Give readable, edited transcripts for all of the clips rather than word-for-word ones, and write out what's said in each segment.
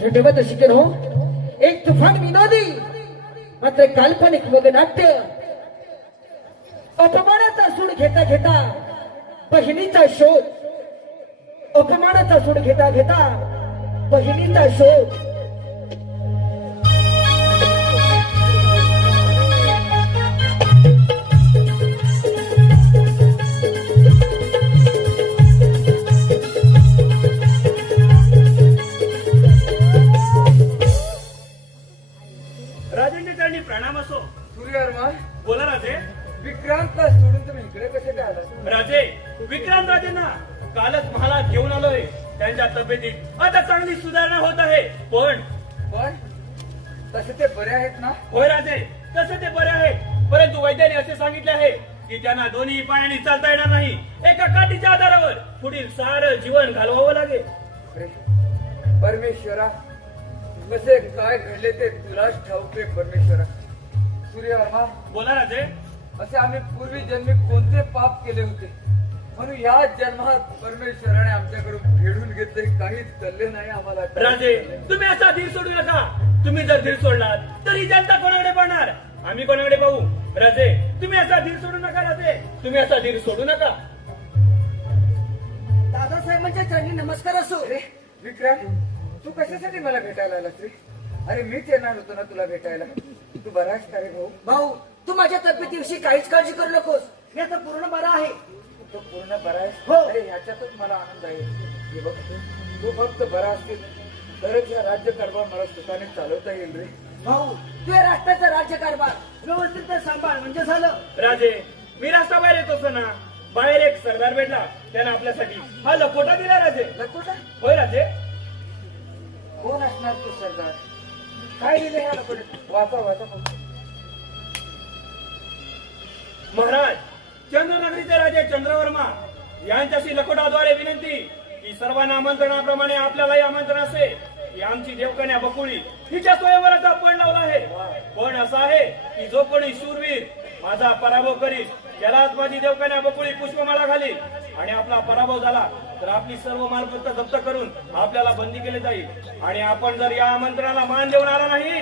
धन्यवाद शिकन हो. एक तुफान विनोदी मात्र काल्पनिक वगनाट्य. अपमानाचा सूड घेता घेता बहिणीचा शोध. अपमानाचा सूड घेता घेता बहिणीचा शोध. राजेंच्या चरणी प्रणाम असो. सूर्यवर्मा, बोला राजे. विक्रांतला सोडून तुम्ही इकडे कसे काय आला? राजे, विक्रांत राजेंना कालच महालात घेऊन आलोय. त्यांच्या तब्येतीत आता चांगली सुधारणा होत आहे. पण पण तसे ते बरे आहेत ना? होय राजे, तसे ते बरे आहेत. परंतु वैद्याने असे सांगितले आहे की त्यांना दोन्ही पायाने चालता येणार नाही. एका काठीच्या आधारावर पुढील सारं जीवन घालवावं लागेल. अरे परमेश्वरा, कसे काय घडले ते तुलाच ठाऊक आहे परमेश्वरा. सूर्यवर्मा, बोला राजे. असे आम्ही पूर्वी जन्मी कोणते पाप केले होते म्हणून या जन्मात परमेश्वराने आमच्याकडून फेडून घेतले. काहीच चालले नाही आम्हाला. राजे, तुम्ही असा धीर सोडू नका. तुम्ही जर धीर सोडलात तर ही जनता कोणाकडे पाहणार? आम्ही कोणाकडे पाहू? राजे, तुम्ही असा धीर सोडू नका. राजे, तुम्ही असा धीर सोडू नका. दादासाहेबांच्या चरणी नमस्कार असो. अरे विक्रांत, तू कशासाठी मला भेटायला आलास रे? अरे मीच येणार होतो ना तुला भेटायला. तू बराच का रे भाऊ? भाऊ, तू माझ्या तब्येतीविषयी काहीच काळजी करू नकोस. मी आता पूर्ण बरा आहे. तो पूर्ण बरा आहे? हो. अरे ह्याच्यातच मला आनंद आहे. हे बघ, तू फक्त बरा असतील तरच या राज्य कारभार मला सुखाने चालवता येईल रे. भाऊ, तू या राष्ट्राचा राज्यकारभार व्यवस्थित तर सांभाळ म्हणजे झालं. राजे, मी रस्त्याबाहेर येत असतो ना, बाहेर एक सरदार भेटला. त्याने आपल्यासाठी हा लकोटा दिला. राजे, लकोटा? होय राजे. कोण असणार तू सरदार? काय लिहिले ह्या लकोट्यात? वाचा वाचा फक्त. महाराज, चंद्रनगरीचे राजे चंद्रवर्मा यांच्याशी लकोटाद्वारे विनंती की सर्वांना आमंत्रणाप्रमाणे आपल्यालाही आमंत्रण असे की आमची देवकन्या बकुळी हिच्या स्वयंवराचा पण लावला आहे. पण असं आहे की जो कोणी शूरवीर माझा पराभव करील त्यालाच माझी देवकन्या बकुळी पुष्पमाळा घालील. आणि आपला पराभव झाला तर आपली सर्व मालमत्ता जप्त करून आपल्याला बंदी केले जाईल. आणि आपण जर या आमंत्रणाला मान देऊन आला नाही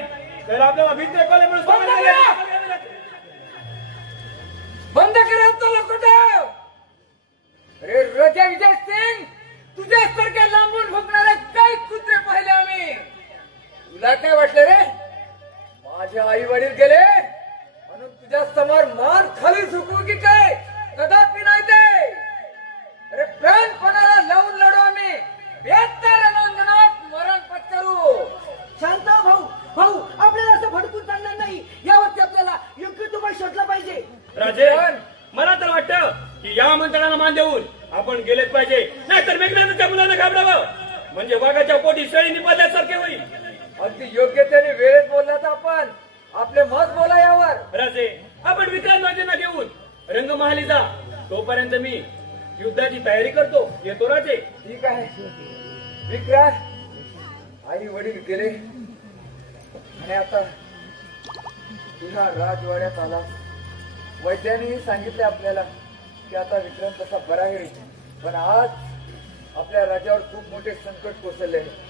तर आपल्याला भित्रे कोले म्हणून बंद करा तो लकोटा. अरे राजा विजय सिंग, तुझ्यासारख्या लांबून भुकणारे काही कुत्रे पाहिले आम्ही. तुला काय वाटलं रे? माझे आई वडील गेले म्हणून तुझ्या समोर मान खाली झुकू की काय? कदापि नाही ते. अरे प्राणपणाला लावून लढू आम्ही. बेहत्तर रणंगणात मरण पत्करू. शांत हो भाऊ. भाऊ, आपल्याला असं भडकून चालणार नाही. यावरती आपल्याला योग्य तुम्हाला शोधलं पाहिजे. राजे, मला तर वाटतं की या आमंत्रणाला मान देऊन आपण गेलेच पाहिजे. नाहीतर मेघनाथच्या मुलांना घाबरावं म्हणजे वाघाच्या पोटी शेळी निपाल्यासारखे होईल. अगदी योग्य त्याने वेळेत बोललात आपण. आपले मत बोला यावर. राजे, आपण विक्रांत राजेंना घेऊन रंगमहाली जा. तोपर्यंत मी युद्धाची तयारी करतो. येतो राजे. ठीक आहे विक्रांत. आई वडील गेले आणि आता तुझ्या राजवाड्यात आला. वैद्यानेही सांगितले आपल्याला की आता विक्रांत तसा बरा आहे. पण आज आपल्या राज्यावर खूप मोठे संकट कोसळले आहे.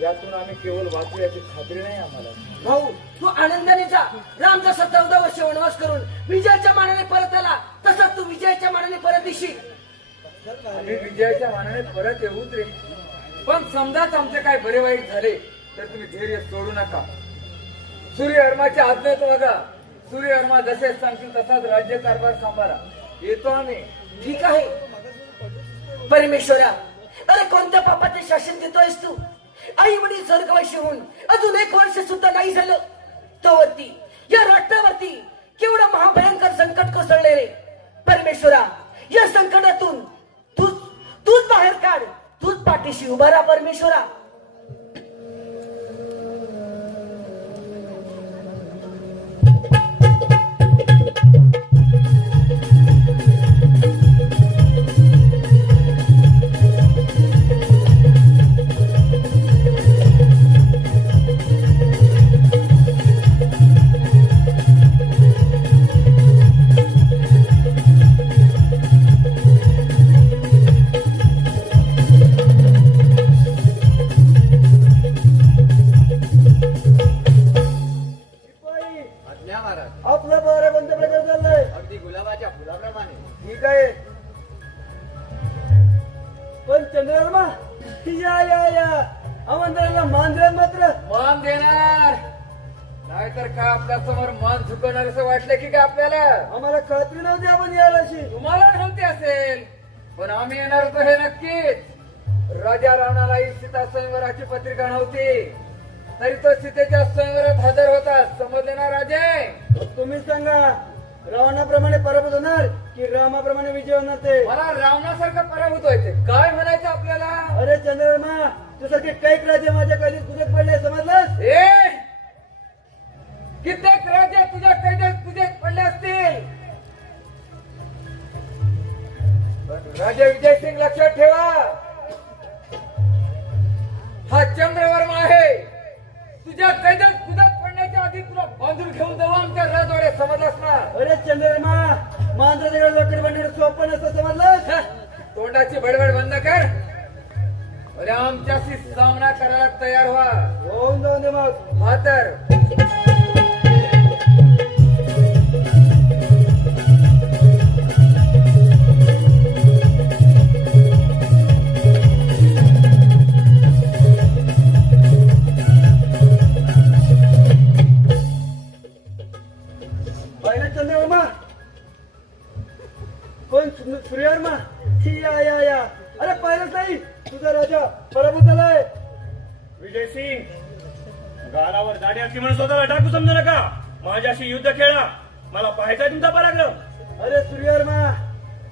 यातून आम्ही केवळ वाचू याची खात्री नाही आम्हाला. भाऊ, तू आनंदाने जा. राम जसा 14 वर्ष वनवास करून विजयाच्या मानाने परत आला तसा तू विजयाच्या मानाने परत येशील. आम्ही विजयाच्या मानाने परत येऊच रे. पण समजाच आमचे काय बरे वाईट झाले तर तुम्ही धैर्य सोडू नका. सूर्यवर्माच्या आज्ञेत वागा. सूर्यवर्मा जसे सांगतील तसाच राज्य कारभार सांभाळा. येतो आम्ही. ठीक आहे परमेश्वरा. अरे कोणत्या पापाचे शासन देतोयस तू? आई वडील स्वर्गवासी होऊन अजून 1 वर्ष सुद्धा नाही झालं तोवरती या राष्ट्रावरती केवढं महाभयंकर संकट कोसळले रे. परमेश्वरा, या संकटातून तूच बाहेर काढ. तूच पाठीशी उभा राहा परमेश्वरा. आमंत्रणाला मान द्या मात्र. मान देणार नाहीतर का आपल्या समोर मान झुकवणार असं वाटलं की काय आपल्याला? आम्हाला खात्री नव्हती आपण यायला अशी. तुम्हाला नव्हती असेल पण आम्ही येणार होतो हे नक्कीच. राजा रावणालाही सीता स्वयंवराची पत्रिका नव्हती तरी तो सीतेच्या स्वयंवरात हजर होता. समजले ना राजे? तुम्ही सांगा रावणाप्रमाणे पराभूत होणार की रामाप्रमाणे विजय होणार ते? मला रावणासारखं पराभूत व्हायचे. काय म्हणायचं आपल्याला? अरे चंद्रमा तुझ्यासारखे कैक राजे माझ्या कैदेत कुठे पडले समजलास? ए कित्येक राजे तुझ्या कैदेत तुझ्यात पडले असतील पण राजे विजय सिंग लक्षात ठेवा हा चंद्रवर्मा आहे. तुझ्या कैदेत तुझ्यात पडण्याच्या आधी तुला बांधून घेऊन जाऊ आमच्या राजवाड्यात. समजलास ना? अरे चंद्रमा मांजराच्या लोकर बनवणं सोपं नसतं समजलास? ह, तोंडाची बडबड बंद कर. अरे आमच्याशी सामना करायला तयार व्हा. होऊन जाऊन दे मग. हा तर पाहिलं चंद्रवर्मा? कोण सूर्यवर्मा? या अरे पाहिलंच नाही तुझा राजा पराभूत झालाय. विजय सिंग गालावर दाढी असली म्हणून स्वतःला डाकू समजू नका. माझ्याशी युद्ध खेळा. मला पाहायचा तुमचा पराक्रम. अरे सूर्यवर्मा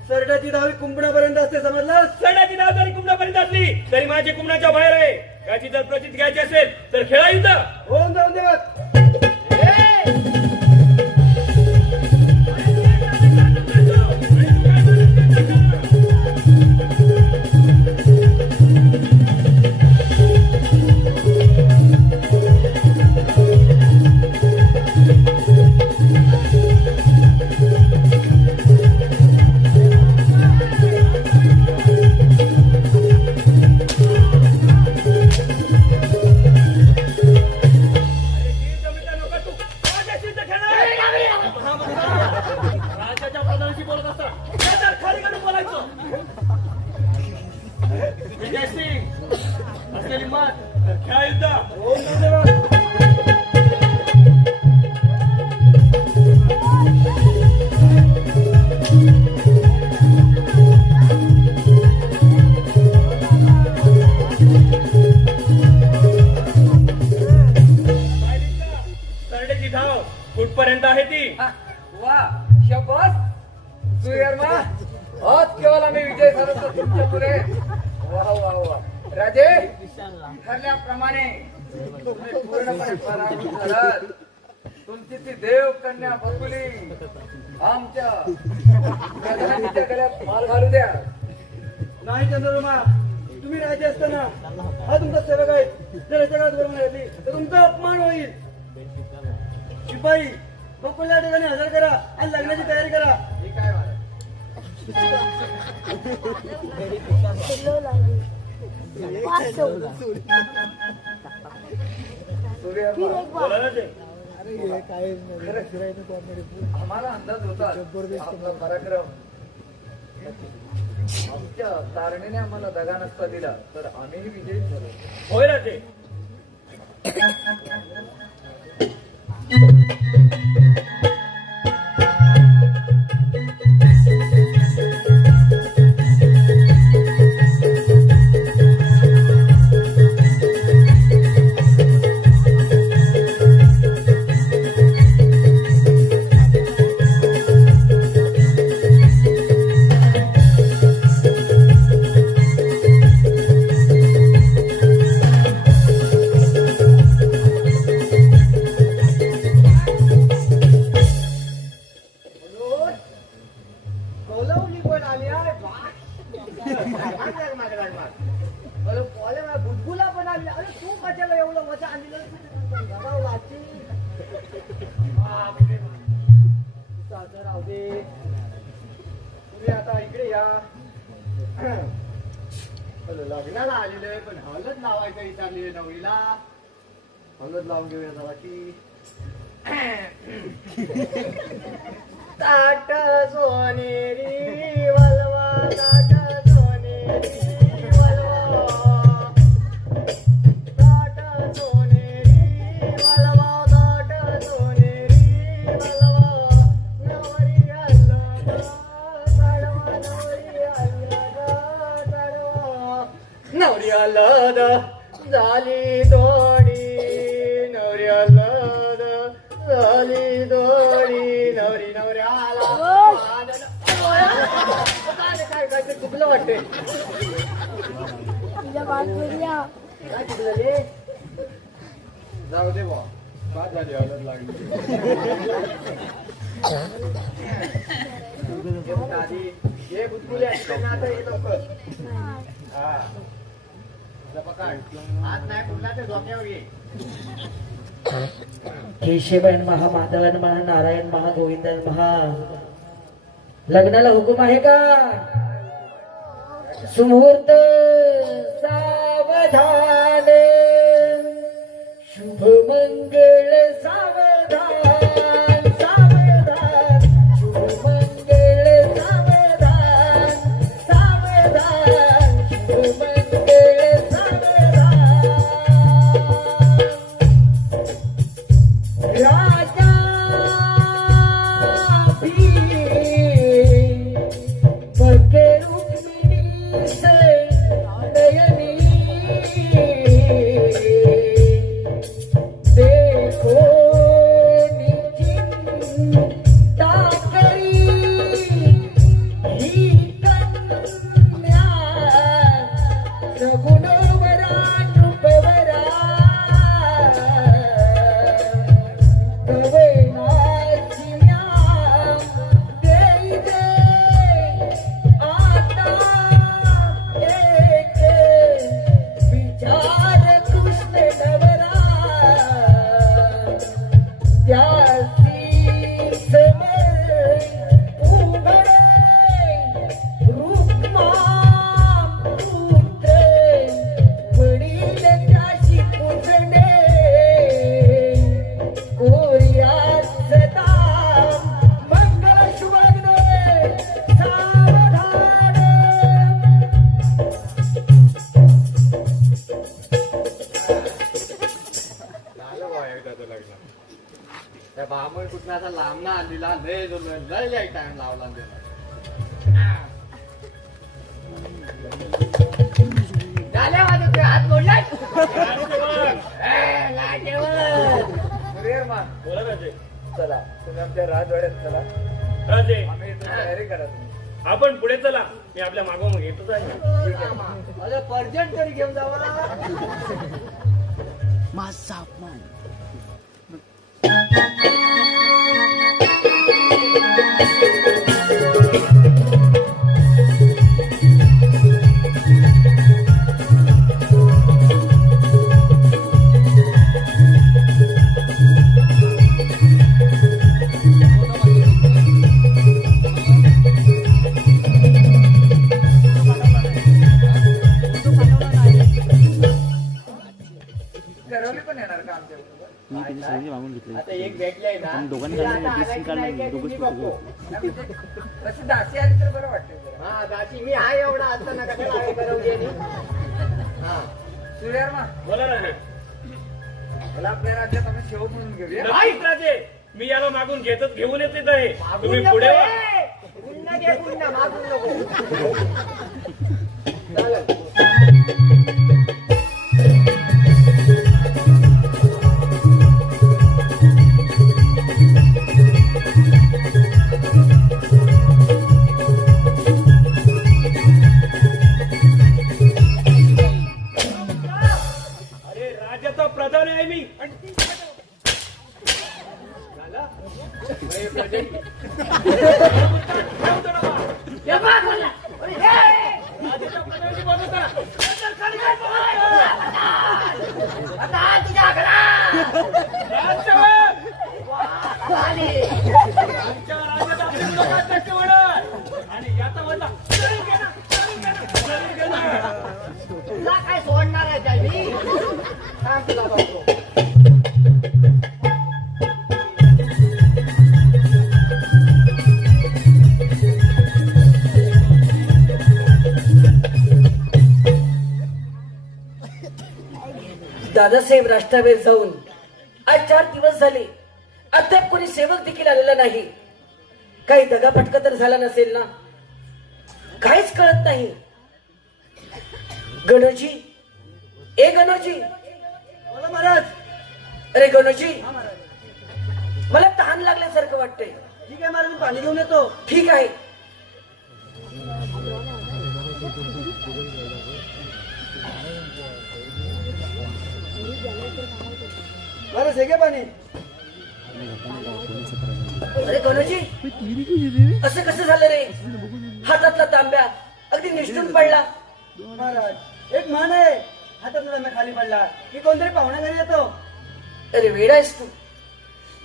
सरडाची दहावी कुंपणापर्यंत असते समजलास? सैन्याची नाव जरी कुंभणापर्यंत असली तरी माझी कुंभणाच्या बाहेर आहे. याची जर प्रचिती घ्यायची असेल तर खेळा युद्ध. होऊन जाऊन दे मग. राजाच्या प्रधानाशी बोलत असता खाली काढून बोलायचं. विजय सिंग असलेली मात खेळा युद्ध. होऊन जाऊन दे मग. सरडेची धाव कुठपर्यंत आहे ती? वा शबास सूर्यवर्मा आज केवळ आम्ही विजय झालो तर तुमच्यामुळे. वा वा वा राजे ठरल्याप्रमाणे तुम्ही पूर्णपणे पराभूत झालात. तुमची ती देव कन्या बकुली आमच्या प्रधानाच्या गळ्यात माल घालू द्या. नाही चंद्रवर्मा तुम्ही राजे असताना हा तुमचा सेवक आहे. जर याच्या काळात बरोबर घेतली तर तुमचा अपमान होईल. शिपाई बकुलला या ठिकाणी हजर करा आणि लग्नाची तयारी करा. ठीक आहे महाराज. सूर्यवर्मा बोला ना ते. आम्हाला अंदाज होता आपला पराक्रम. आमच्या तारणीने आम्हाला दगा नसता दिला तर आम्हीही विजयी झालो. होय राजे. बोलवली पण आली आहे. बुलबुला पण आली. अरे तू कशाला एवढं वजा आणलं? राहू दे तुम्ही आता इकडे या. लग्नाला आलेलं आहे पण हळद लावायचं विचारली नवरीला. हळद लावून घेऊया जरा की. ताट सोनेरी वलवा ताट सोनेरी वलवा. झाली दोडी नवऱ्याला झाली दोडी नवरी नवऱ्याला काय काय ते चुकलं वाटते काय चुकलं रे जाऊ दे बा बाद झाली हळद लागली ये बुटकुले आता ये लवकर हा पकड हात नाही फुटला तर डोक्यावर ये केशवयन महा माधवन महा नारायण महा गोविंदन महा लग्नाला हुकूम आहे का सुमुहूर्त सावधान शुभ मंगळ सावधान सावधान शुभ मंगळ सावधान सावधान शुभ मंगळ सावधान राजा भी पके रुक्मिणी से नयनी देखो निचिंता करी ही कन्या सगुणवरा नृपवरा बामण कुठला असा लांब ना आणलेला लय लय टाइम लावला झाल्या माझं ते हात मोडलाय बोला राजे. चला तुम्ही आमच्या राजवाड्यात चला राजे आम्ही इथून तयारी करा आपण पुढे चला, मी आपल्या मागोमाग येतच आहे. माझं पर्जंट तरी घेऊन जावा ठरवली पण येणार का आमच्या मी त्याची सगळी मागून घेतली. आता एक भेटले ना पण दोघांनी तिला काढलं, आता ड्रेसिंग आणायची काढलं, नाही काय दोघंच तुम्ही बघू. बघू. तशी दासी आली तर बरं वाटतं हा दासी मी हा एवढा असताना कशाला आहे करवली हा सूर्यर्मा बोला राजे. मला आपल्या राज्यात आपण शेव म्हणून घेऊया नक्कीच राजे, मी याला मागून घेऊन येत आहे. तुम्ही मागून पुढे नको, वा. ए! पुन्हा घे, पुन्हा मागून नको चालेल. अरे राज्याचा प्रधान आहे मी. आणि याचा बदला तुला काय सोडणार आहे काय मी सांग तुला बघतो दादासाहेब राष्ट्राबाहेर जाऊन आज 4 दिवस झाले, अद्याप कोणी सेवक देखील आलेला नाही. काही दगाफटका तर झाला नसेल ना? काहीच कळत नाही. गणजी, ए गणजी, अरे गणोजी, हा महाराज. मला तहान लागल्यासारखं वाटतंय. ठीक आहे महाराज, मी पाणी घेऊन येतो. ठीक आहे. महाराज हे घे पाणी. अरे गणोजी, असं कसं झालं रे? हातातला तांब्या अगदी निष्ठून पडला. महाराज एक म्हण आहे, हातातला तांब्या खाली पडला की कोणतरी पाहुण्या घरी येतो. अरे वेडा आहेस तू.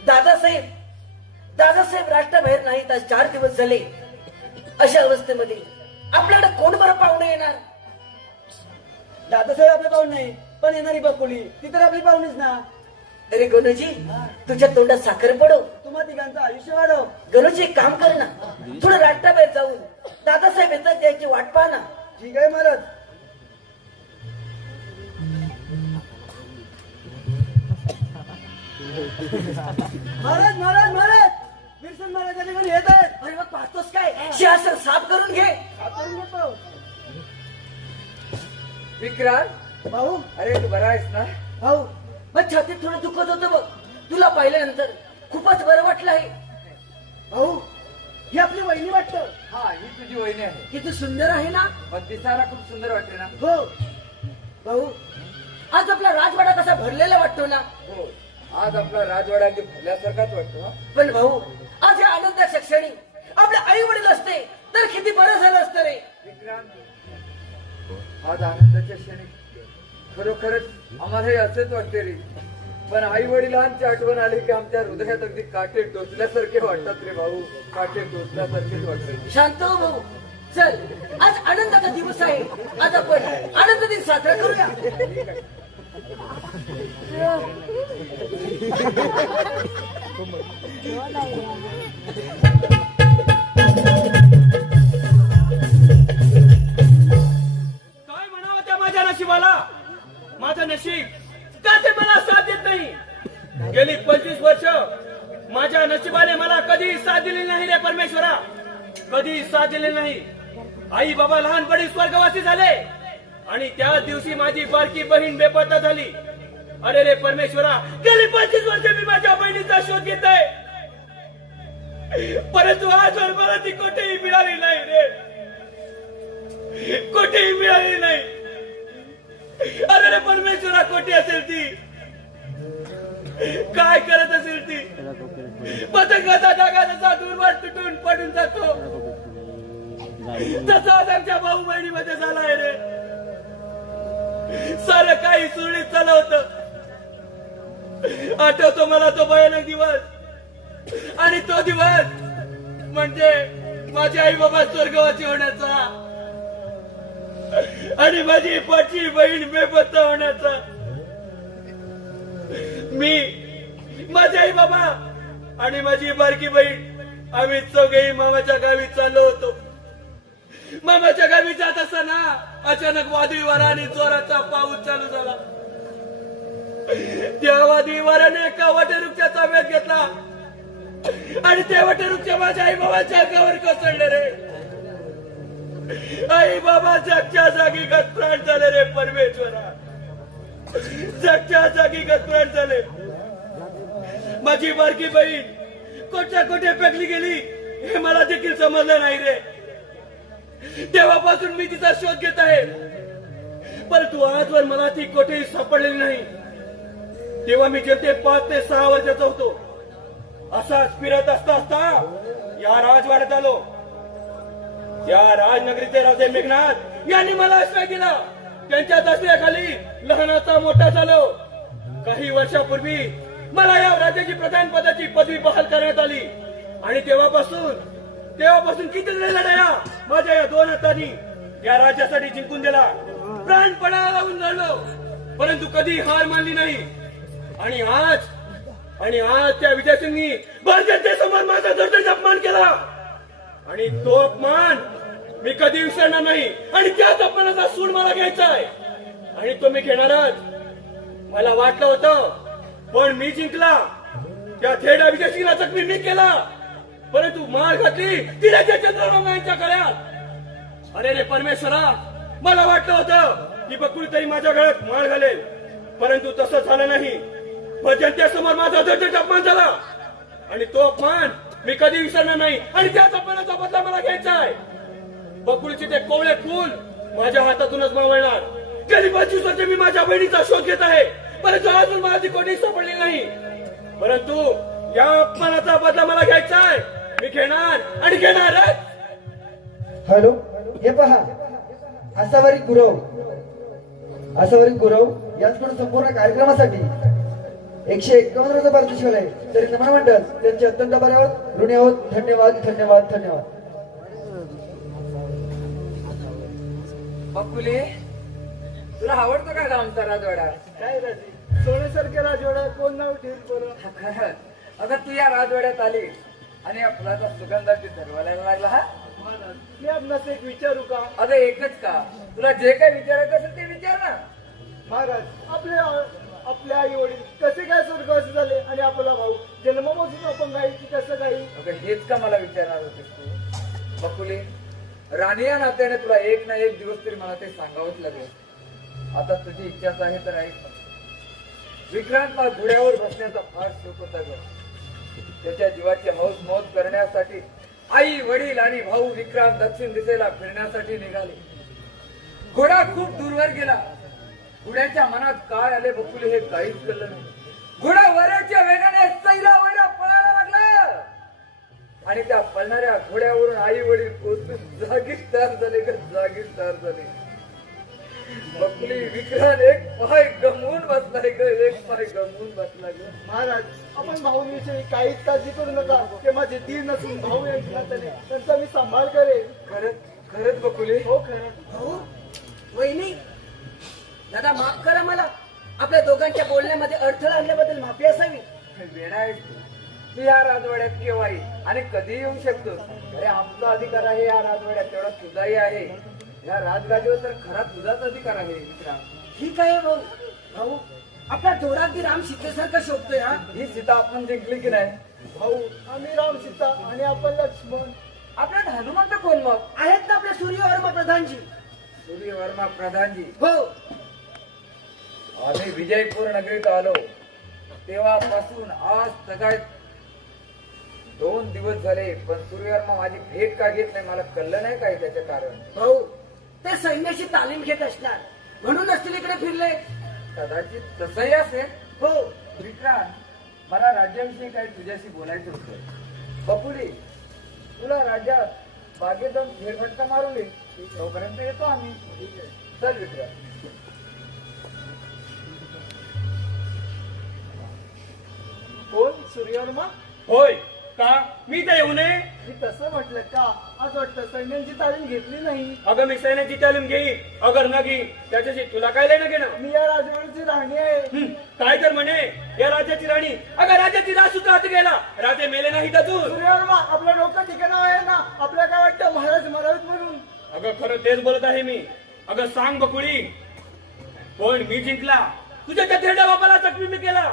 दादासाहेब राष्ट्राबाहेर नाहीत. आज 4 दिवस झाले. अशा अवस्थेमध्ये आपल्याकडे कोण बरं पाहुणे येणार? दादासाहेब आपले पाहुणे नाही, पण येणारी बकुली ती तर आपली पाहुणीच ना. अरे गणोजी, तुझ्या तोंडात साखर पडो. तुम्हा तिघांचं आयुष्य वाढव. गणोजी, एक काम कर ना, थोडं राष्ट्राबाहेर जाऊन दादासाहेब येतात त्याची वाट पाहा ना. ठीक आहे महाराज. महाराज महाराज महाराज विल्सन महाराज या ठिकाणी येत आहेत. अरे मग पाहतोस काय? सिंहासन साफ करून घे. आपण घेतो. विक्रांत, भाऊ अरे तू बरा आहेस ना? भाऊ, मग छातीत थोडं दुखत होतं बघ. तुला पाहिल्यानंतर खूपच बरं वाटलं आहे. भाऊ ही आपली वहिनी वाटतं. हा, ही तुझी वहिनी आहे. किती सुंदर आहे ना? पण दिसायला खूप सुंदर वाटते ना? हो भाऊ, आज आपला राजवाडा कसा भरलेला वाटतो ना? हो, आज आपला राजवाडा अगदी भरल्यासारखाच वाटतो हा. पण भाऊ, आज या आनंदाच्या क्षणी आपले आई वडील असते तर किती बरं झालं असतं रे. विक्रांत, आज आनंदाच्या क्षणी खरोखरच आम्हालाही असेच वाटते रे. पण आई वडिलांची आठवण आली की आमच्या हृदयात अगदी काटे टोचल्यासारखे वाटतात रे भाऊ. काटे टोचल्यासारखेच वाटते. शांत हो भाऊ. चल, आज आनंदाचा दिवस आहे. आज आपण आनंद दिन साजरा करूया. काय म्हणावं त्या माझ्या नशिबाला? माझं नशीब का ते मला साथ देत नाही? गेली 25 वर्ष माझ्या नशिबाने मला कधी साथ दिली नाही रे परमेश्वरा. कधी साथ दिली नाही. आई बाबा लहानपणी स्वर्गवासी झाले आणि त्याच दिवशी माझी बारकी बहीण बेपत्ता झाली. अरे रे परमेश्वरा, गेली 25 वर्ष मी माझ्या बहिणीचा शोध घेत आहे, परंतु आजवर मला ती कुठेही मिळाली नाही रे. कुठेही मिळाली नाही. अरे रे परमेश्वरा, कुठे असेल ती? काय करत असेल ती? पतंगाचा धागा जसा दूरवर तुटून पडून जातो तसा आज आमच्या भाऊ बहिणीमध्ये झालाय रे. सारं काही सुरळीत चाललं होतं. आठवतो मला तो भयानक दिवस. आणि तो दिवस म्हणजे माझे आई बाबा स्वर्गवासी होण्याचा आणि माझी पाचवी बहीण बेपत्ता होण्याचा. मी, माझे आई बाबा आणि माझी बारकी बहीण आम्ही चौघेही मामाच्या गावी चाललो होतो. मामाच्या गावी जात असताना अचानक वादळी वारा आणि जोराचा पाऊस चालू झाला. त्या वादळी वाऱ्याने एका वटवृक्षाचा वेध घेतला आणि त्या वटवृक्ष माझ्या आई बाबाच्या अंगावर कोसळले रे. आई बाबा जगच्या जागी गतप्राण झाले रे परमेश्वरा. जगच्या जागी गतप्राण झाले. माझी बारकी बहीण कोठच्या कोठे फेकली गेली हे मला देखील समजलं नाही रे. तेव्हापासून मी तिचा शोध घेत आहे, परंतु आजवर मला ती कोठेही सापडलेली नाही. तेव्हा मी जेमते 5 ते 6 वर्षाचा होतो. असाच फिरत असता असता या राजवाड्यात आलो. या राजनगरीचे राजे मेघनाथ यांनी मला आश्रय दिला. त्यांच्या दसऱ्याखाली लहानाचा मोठा झालो. काही वर्षापूर्वी मला या राज्याची प्रधान पदाची पदवी बहाल करण्यात आली आणि तेव्हापासून कितीतरी लढाया माझ्या या 2 हातांनी या राज्यासाठी जिंकून दिला. प्राणपणाला लावून लढलो, परंतु कधी हार मानली नाही. आणि आज त्या विजयसिंगनी जनतेसमोर माझा जबरदस्त अपमान केला आणि तो अपमान मी कधी विसरणार नाही. आणि त्याच अपमानाचा सूड मला घ्यायचा आहे आणि तो मी घेणारच. मला वाटलं होतं, पण मी जिंकला. त्या थेडा विजयसिंगला जखमी मी केला, परंतु मार घातली ती राजा चंद्रवर्मा यांच्या गळ्यात. अरे रे परमेश्वरा, मला वाटलं होतं की बकुळी तरी माझ्या गळ्यात माळ घालेल, परंतु तसं झालं नाही. पण जनतेसमोर माझा दर्जाचा अपमान झाला आणि तो अपमान मी कधी विसरणार नाही आणि त्याच अपमानाचा बदला मला घ्यायचा आहे. बकुळीचे ते कोवळे फूल माझ्या हातातूनच मावळणार. गेली 25 वर्ष मी माझ्या बहिणीचा शोध घेत आहे, परंतु अजून मला ती कोणी सापडली नाही. परंतु या अपमानाचा बदला मला घ्यायचा आहे. मी घेणार आणि घेणारच. हॅलो, हे पहा, आसावरी गुरव यांच्याकडून संपूर्ण कार्यक्रमासाठी 151 पारितोषिक आहे. तरी नमन मंडळ त्यांचे अत्यंत बरे आहोत, ऋणी आहोत. धन्यवाद धन्यवाद धन्यवाद. बकुली, तुला आवडतो का आमचा राजवाडा? काय राजी, सोन्यासारख्या राजवाडा कोण नाव ठेवून बरं. खरं, अगं तू या राजवाड्यात आली आणि या फुलाचा सुगंधाची धरवायला लागला. हा महाराज, मी आपणास एक विचारू का? अगं एकच का? तुला जे काही विचारायचं असेल ते विचार ना. महाराज, आपले आई वडील कसे काय स्वर्गवासी झाले आणि आपला भाऊ जन्मापासून अपंग आहे की कसं काही? अगं हेच का मला विचारणार होतेस तू? बकुली, राणी या नात्याने तुला एक ना एक दिवस तरी मला ते सांगावंच लागेल. आता तुझी इच्छाच आहे तर ऐक. विक्रांतला घोड्यावर बसण्याचा फार शोक होता ग. त्याच्या जीवाची हौस मौज करण्यासाठी आई वडील आणि भाऊ विक्रांत दक्षिण दिशेला फिरण्यासाठी निघाले. घोडा खूप दूरवर गेला. घोड्याच्या मनात काय आले बकुली हे काहीच कळलं नाही. घोडा वाऱ्याच्या वेगाने सैरावैरा पळायला लागला आणि त्या पळणाऱ्या घोड्यावरून आई वडील पोचून जागीच ठार झाले ग, जागीच ठार झाले. बकुली, विक्रांत एक पाय गमवून बसलाय ग, एक पाय गमवून बसला ग. महाराज, आपण भाऊंविषयी काहीच काळजी करू नका. ते माझे दीर नसून भाऊ यांच्या नात्याने त्यांचा मी सांभाळ करेन. खरंच बकुली? हो, खरं. भाऊ, वहिनी, दादा माफ करा मला. आपल्या दोघांच्या बोलण्यामध्ये अडथळा आणल्याबद्दल माफी असावी. वेडा आहेस तू. तू या राजवाड्यात केव्हाही आणि कधी येऊ शकतो. अरे आमचा अधिकार आहे या राजवाड्यात, तेवढा तुझाही आहे. या राजगादीवर तर खरा तुझाच अधिकार आहे विक्रांत. ठीक आहे भाऊ. भाऊ, आपला जोडा अगदी राम सीतेसारखा शोभतोय. हा, ही सीता आपण जिंकली की नाही? भाऊ, आम्ही राम सीता आणि आपण लक्ष्मण. आपला हनुमंत कोण मग? आहेत ना आपले सूर्यवर्मा प्रधानजी. सूर्यवर्मा प्रधानजी. हो, आम्ही विजयपूर नगरीत आलो तेव्हापासून आज सकाळ 2 दिवस झाले, पण सूर्यवर्मा माझी भेट का घेत नाही मला कळलं नाही काय त्याचे कारण. भाऊ, ते सैन्याची तालीम घेत असणार म्हणून असतील इकडे फिरले. कदाचित तसंही असेल. हो, विक्रांत, मला राज्याविषयी काही तुझ्याशी बोलायचं होतं. बकुली, तुला राज्यात बागेत जाऊन फेरफटका मारून ये. तोपर्यंत येतो आम्ही. चल विक्रांत. कोण? सूर्यवर्मा? होय का? मी तर येऊ नये? मी तसं म्हटलं का? आज वाटतं सैन्यांची तालीम घेतली नाही. अगं मी सैन्याची तालीम घेईन, अगर न घेईन त्याच्याशी तुला काय लेणं घेणं? मी या राजवाड्याची राणी आहे. काय तर म्हणे या राज्याची राणी. अगं राज्याची राज सुद्धा हाती गेला, राजे मेले नाहीत अजून. सूर्यवर्मा, आपलं डोकं ठिकाणं आहे ना? आपल्याला काय वाटतं महाराज मरावीत म्हणून? अगं खरं तेच बोलत आहे मी. अगं सांग बकुळी, पण मी जिंकला. तुझ्या त्या थेरड्या बापाला जखमी मी केला,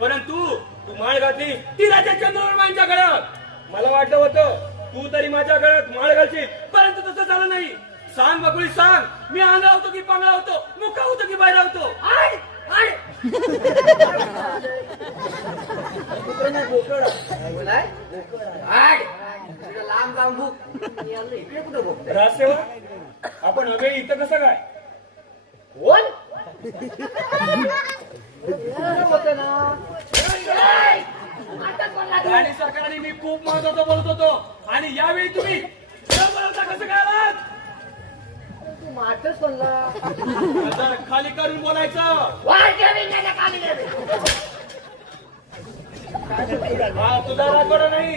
परंतु तू माळ घातली ती राजा चंद्रवर्मांच्या गळ्यात. मला वाटलं होतं तू तरी माझ्या गळ्यात माळ घालशील, परंतु तसं झालं नाही. सांग बकुळी सांग, मी आंधळा होतो की पांगळा होतो, मुका होतो की बाहेर होतो? आड, आड. बोलाय? आड. तुझं लांब बांबू. मी आलो इकडे कुठं बघतोय? राजसेवा, आपण हवे इथं कसं काय? कोण? होतं ना. राणी सरकारने मी खूप महत्वाचं बोलत होतो आणि यावेळी तुम्ही न बोलता कसं काय आलात? तू माठच म्हणला. जरा खाली करून बोलायचं. वाढ घ्यावी नाही खाली घ्यावी. हा तुझा राजवाडा नाही,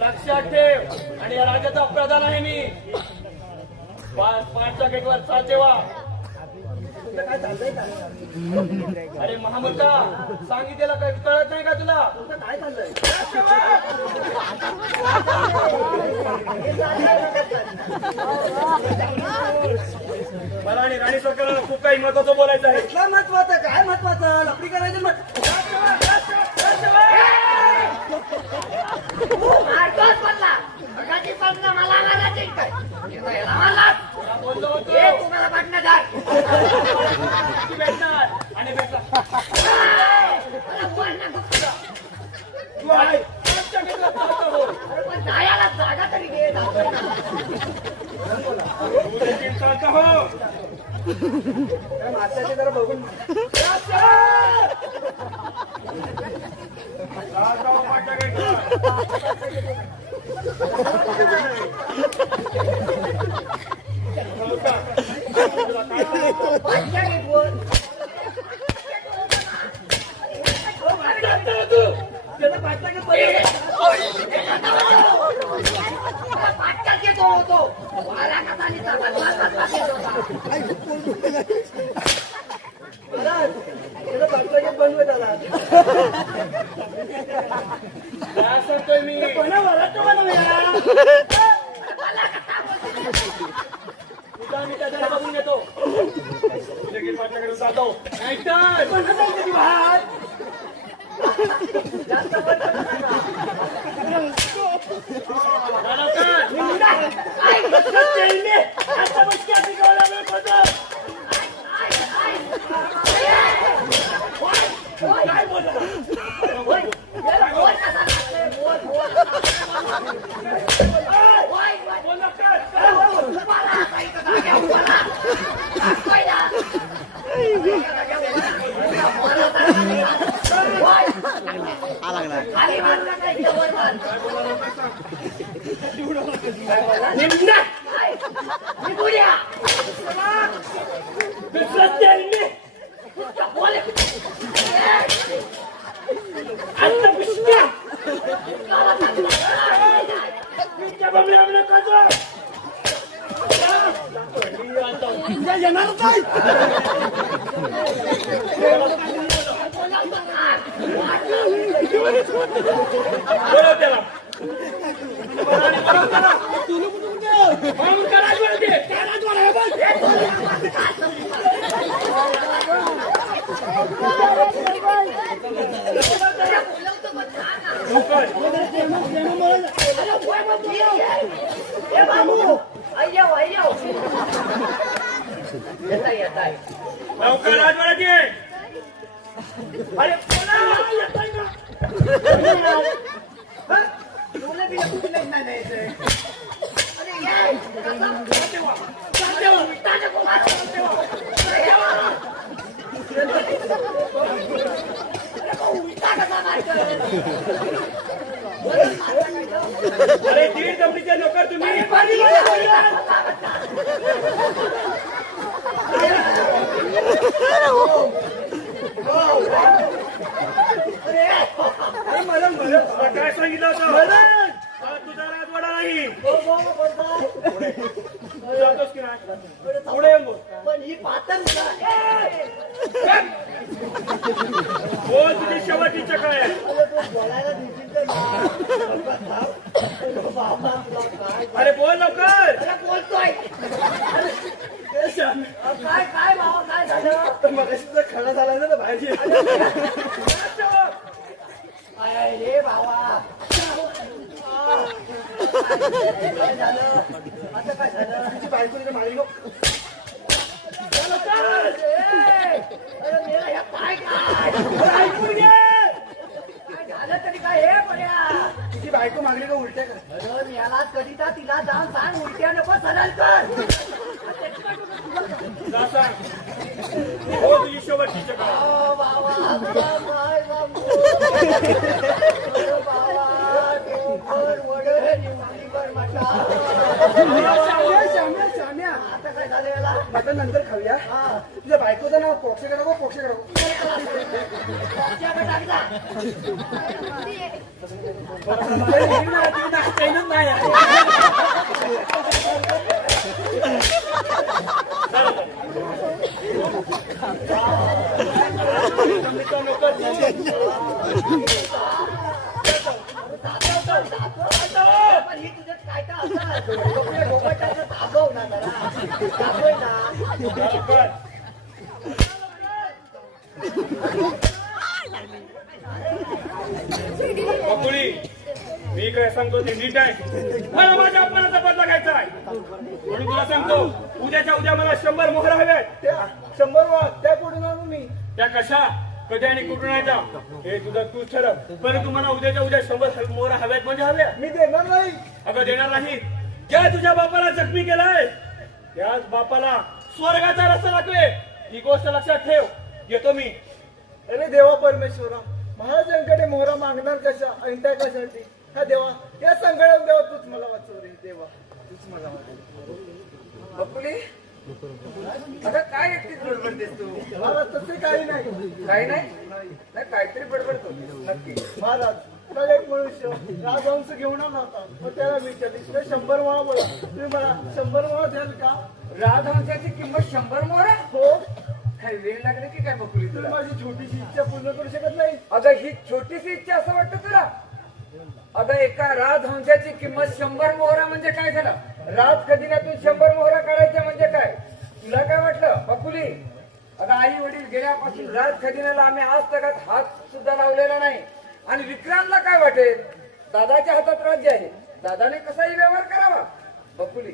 लक्षात ठेव. आणि या राज्याचा प्रधान आहे मी. पाचच्या गेटवर चाल तेव्हा. काय चाललंय का? अरे महामंत्रा, सांगितलेलं काय कळत नाही का तुला? काय चाललंय? मला आणि राणी सरकारला खूप काही महत्वाचं बोलायचं आहे. काय महत्वाचं? काय महत्वाचं? लपडी करायचं मग. मारतोच म्हणला. मगाची पासून मला मारायची काय? याला मारलास? तुला बोललो होतो हे तुम्हाला पाटणं धर. की भेटणार आणि भेटला. तू आहे आमच्या घेतला चालतो हो. पण जायला जागा तरी घे जातोय ना. तू देखील चालतो हो. त्या मात्याचे जरा बघून चालतो हो, पाठ्या घेतला. हो का? तुला काय सांगतो? पाचच्या घे बोल. त्याचा पाठला की पहिले पाचच्या घेतो होतो. वाला कसा आणि चालत चालत होता. महाराज त्याचा पाठला की बनवे त्याला काय सांगतोय मी कोणा वरात बनवूया तुझा मी त्याच्याकडे बघून घेतो. तू देखील पाठ्याकडे जातो. नाहीतर बोलव त्याला. लवकर राजवाड्यात ये. अरे बोला, येतोय ना. तुला बी नको नाही द्यायचंय. अरे ये. ताजा कुमार. अरे दीड दमडीचे नोकर तुम्ही. तुला काय सांगितलं होतं? हा तुझा राजवाडा नाही. तू जातोस की नाही? पुढे येऊन बोल. पण ही पातळ बोल तुझी शेवटची चक आहे. बोलायला दिसतील तर अरे बोल लवकर. बोलतोय. काय काय भावा काय झालं? मगाशीचा खडा झाला ना बाहेर काय रे भावा काय झालं? आता काय झालं? तुझी बायको तिथे मारली नको. अरे मेरा ह्या पाय काय? ऐकून घे. काय झालं तरी काय हे बऱ्या? तुझी बायको मागली का उलट्या कर. अरे याला कधीचा तिला जाऊन सांग उलट्या नको सरळ कर. जा सांग. हो तुझी शेवटची चक आहे. ओ बाबा तुला काय सांगू? ओ बाबा डोकर वडे निवडीवर मटा. शाम्या आता काय झालं याला? मटण नंतर खाऊया. हा. तुझ्या बायकोचं नाव पोक्षे नको पोक्षे नको. त्याच्याकडे टाकला. पण ही तुझ्यात काय काय असं डोकं थांबव ना जरा. थांबव ना. लवकर. बकुळी मी काय सांगतो ते नीट आहे. मला माझ्या अपमानाचा बदला घ्यायचा आहे म्हणून तुला सांगतो उद्याच्या उद्या मला 100 मोहरा हव्यात. 100 वा त्या कोणी आणू मी. त्या कशा कधी आणि कुठून यायचा हे तुझं तूच ठरव. परंतु मला उद्याच्या उद्या 100 मोहरा हव्यात म्हणजे हव्या. मी देणार नाही. अगं देणार नाही. ज्या तुझ्या बापाला जखमी केलाय त्याच बापाला स्वर्गाचा रस्ता दाखवे. ही गोष्ट लक्षात ठेव. येतो मी. अरे देवा परमेश्वरा, महाराजांकडे मोहरा मागणार कशा आणि त्या कशासाठी? हा देवा, या संकटात देवा तूच मला वाचव रे देवा, तूच मला वाचव. बकुली अगं काय एकटीच बडबडतेस तू? महाराज तसे काही नाही. काही नाही नाही, काहीतरी बडबडतो नक्की. महाराज, काल एक मनुष्य राजहंस घेऊन आला होता. मग त्याला विचारले 100 मोहरा बोला, तुम्ही मला 100 मोहरा द्याल का? राजहंसाची किंमत 100 मोहरा? हो. काही वेळ लागली की काय बकुली तुम्ही तुला? माझी छोटीशी इच्छा पूर्ण करू शकत नाही. अगं ही छोटीशी इच्छा असं वाटतं तुला? अगं एका राजहंसाची किंमत 100 मोहरा म्हणजे काय झालं? राज खजिन्यातून 100 मोहरा काढायच्या म्हणजे काय? तुला काय वाटलं बकुली? अगं आई वडील गेल्यापासून राज खजिन्याला आम्ही आज तगात हात सुद्धा लावलेला नाही. आणि विक्रांतला काय वाटेल? दादाच्या हातात राज्य आहे, दादाने कसाही व्यवहार करावा. बकुली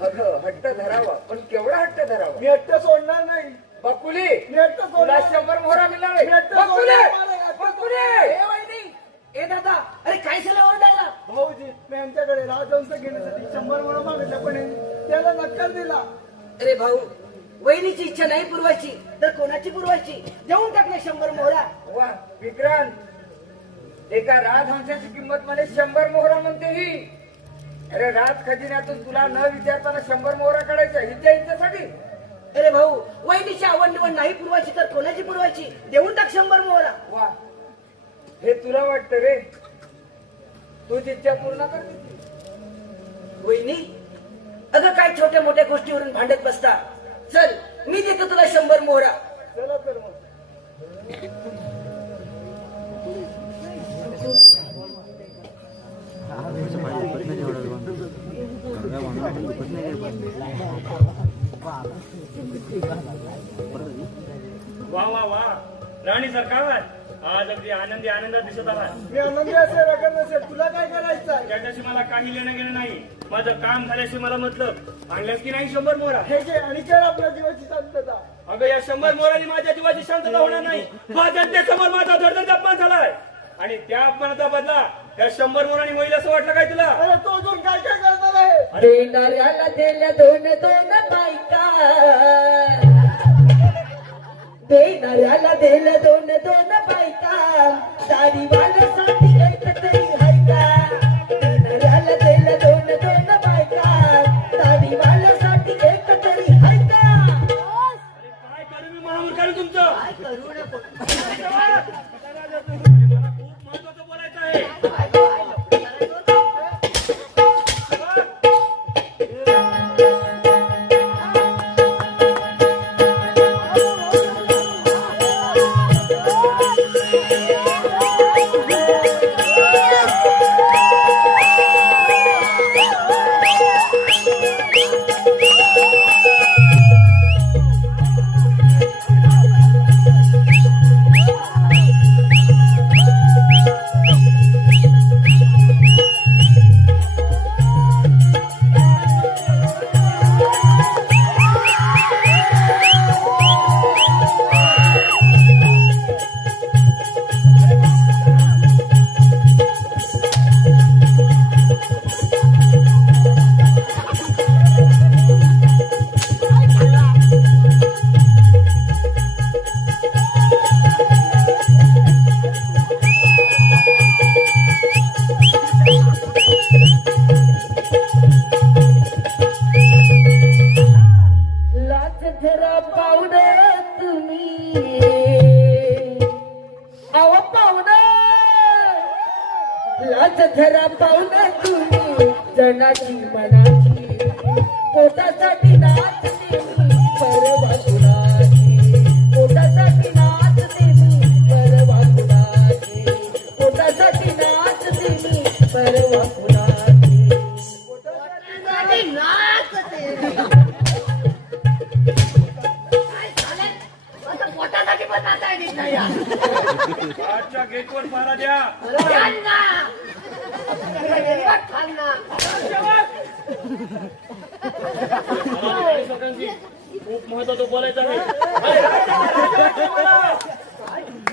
अगं हट्ट धरावा, पण केवढा हट्ट धरावा? मी हट्ट सोडणार नाही. बकुली मी हट्ट तुला सोडणार 100 मोहरा मिळणार आहे. मी हट्ट बकुली सोडणार नाही. बकुली ए वहिनी, ए दादा, अरे काय झालं ओरडायला? भाऊजी, मी यांच्याकडे राजहंस घेण्यासाठी 100 मोहरा मागितला, पण यांनी त्याला नकार दिला. अरे भाऊ, वहिनीची इच्छा नाही पुरवायची तर कोणाची पुरवायची? देऊन टाकले 100 मोहरा. वा विक्रांत, एका राजहंसाची किंमत म्हणे 100 मोहरा म्हणते ही. अरे राज खजिन्यातून तुला न विचारताना 100 मोहरा काढायच्या हिच्या इच्छेसाठी? अरे भाऊ, वहिनीची आवड निवड नाही पुरवायची तर कोणाची पुरवायची? देऊन टाक 100 मोहरा. वा हे तुला वाटतं रे? तूच इच्छा पूर्ण कर. वहिनी, अगं काय छोट्या मोठ्या गोष्टीवरून भांडत बसता? चल, मी देतो तुला 100 मोहरा. चला तर मग. वा वा वा, राणी सरकार आज अगदी आनंदी आनंदात दिसत आहात. मी आनंदी असेल रगत नसेल, तुला काय करायचं आहे? त्याच्याशी मला काही लेणं गेलं नाही. माझं काम झाल्याशी मला मतलब आणल्यास की नाही 100 मोहरा? हे घे आणि कर आपल्या जीवाची शांतता. अगं या 100 मोहरांनी माझ्या जीवाची शांतता होणार नाही. माझ्या जनतेसमोर माझा धडधड अपमान झालाय आणि त्या अपमानाचा बदला त्या 100 मोहरांनी होईल असं वाटलं काय तुला? अरे तो अजून काय काय करणार आहे? देणाऱ्याला दिल्या दोन दोन बायका, देणाऱ्याला दिलं दोन दोन बायका, साडीवाल्यासाठी एक तरी हाय का? देणाऱ्याला दिलं दोन दोन बायका, साडीवाल्यासाठी एक तरी हाय का? अरे काय करू मी महामूर्खाने तुमचं? मला खूप महत्वाचं बोलायचं आहे. लाच धरा पाहुण तुम्ही, अव पाहुण, लाच धरा पाहुण तुम्ही, जनाची मनाची, पोटासाठी नाचते मी, परवा कुणाची, पोटासाठी नाचते मी, परवा कुणाची, पोटासाठी नाचते मी, परवा कुणाची. आजच्या गेटवर पहारा द्या. राणी सरकारशी खूप महत्वाचं बोलायचं आहे.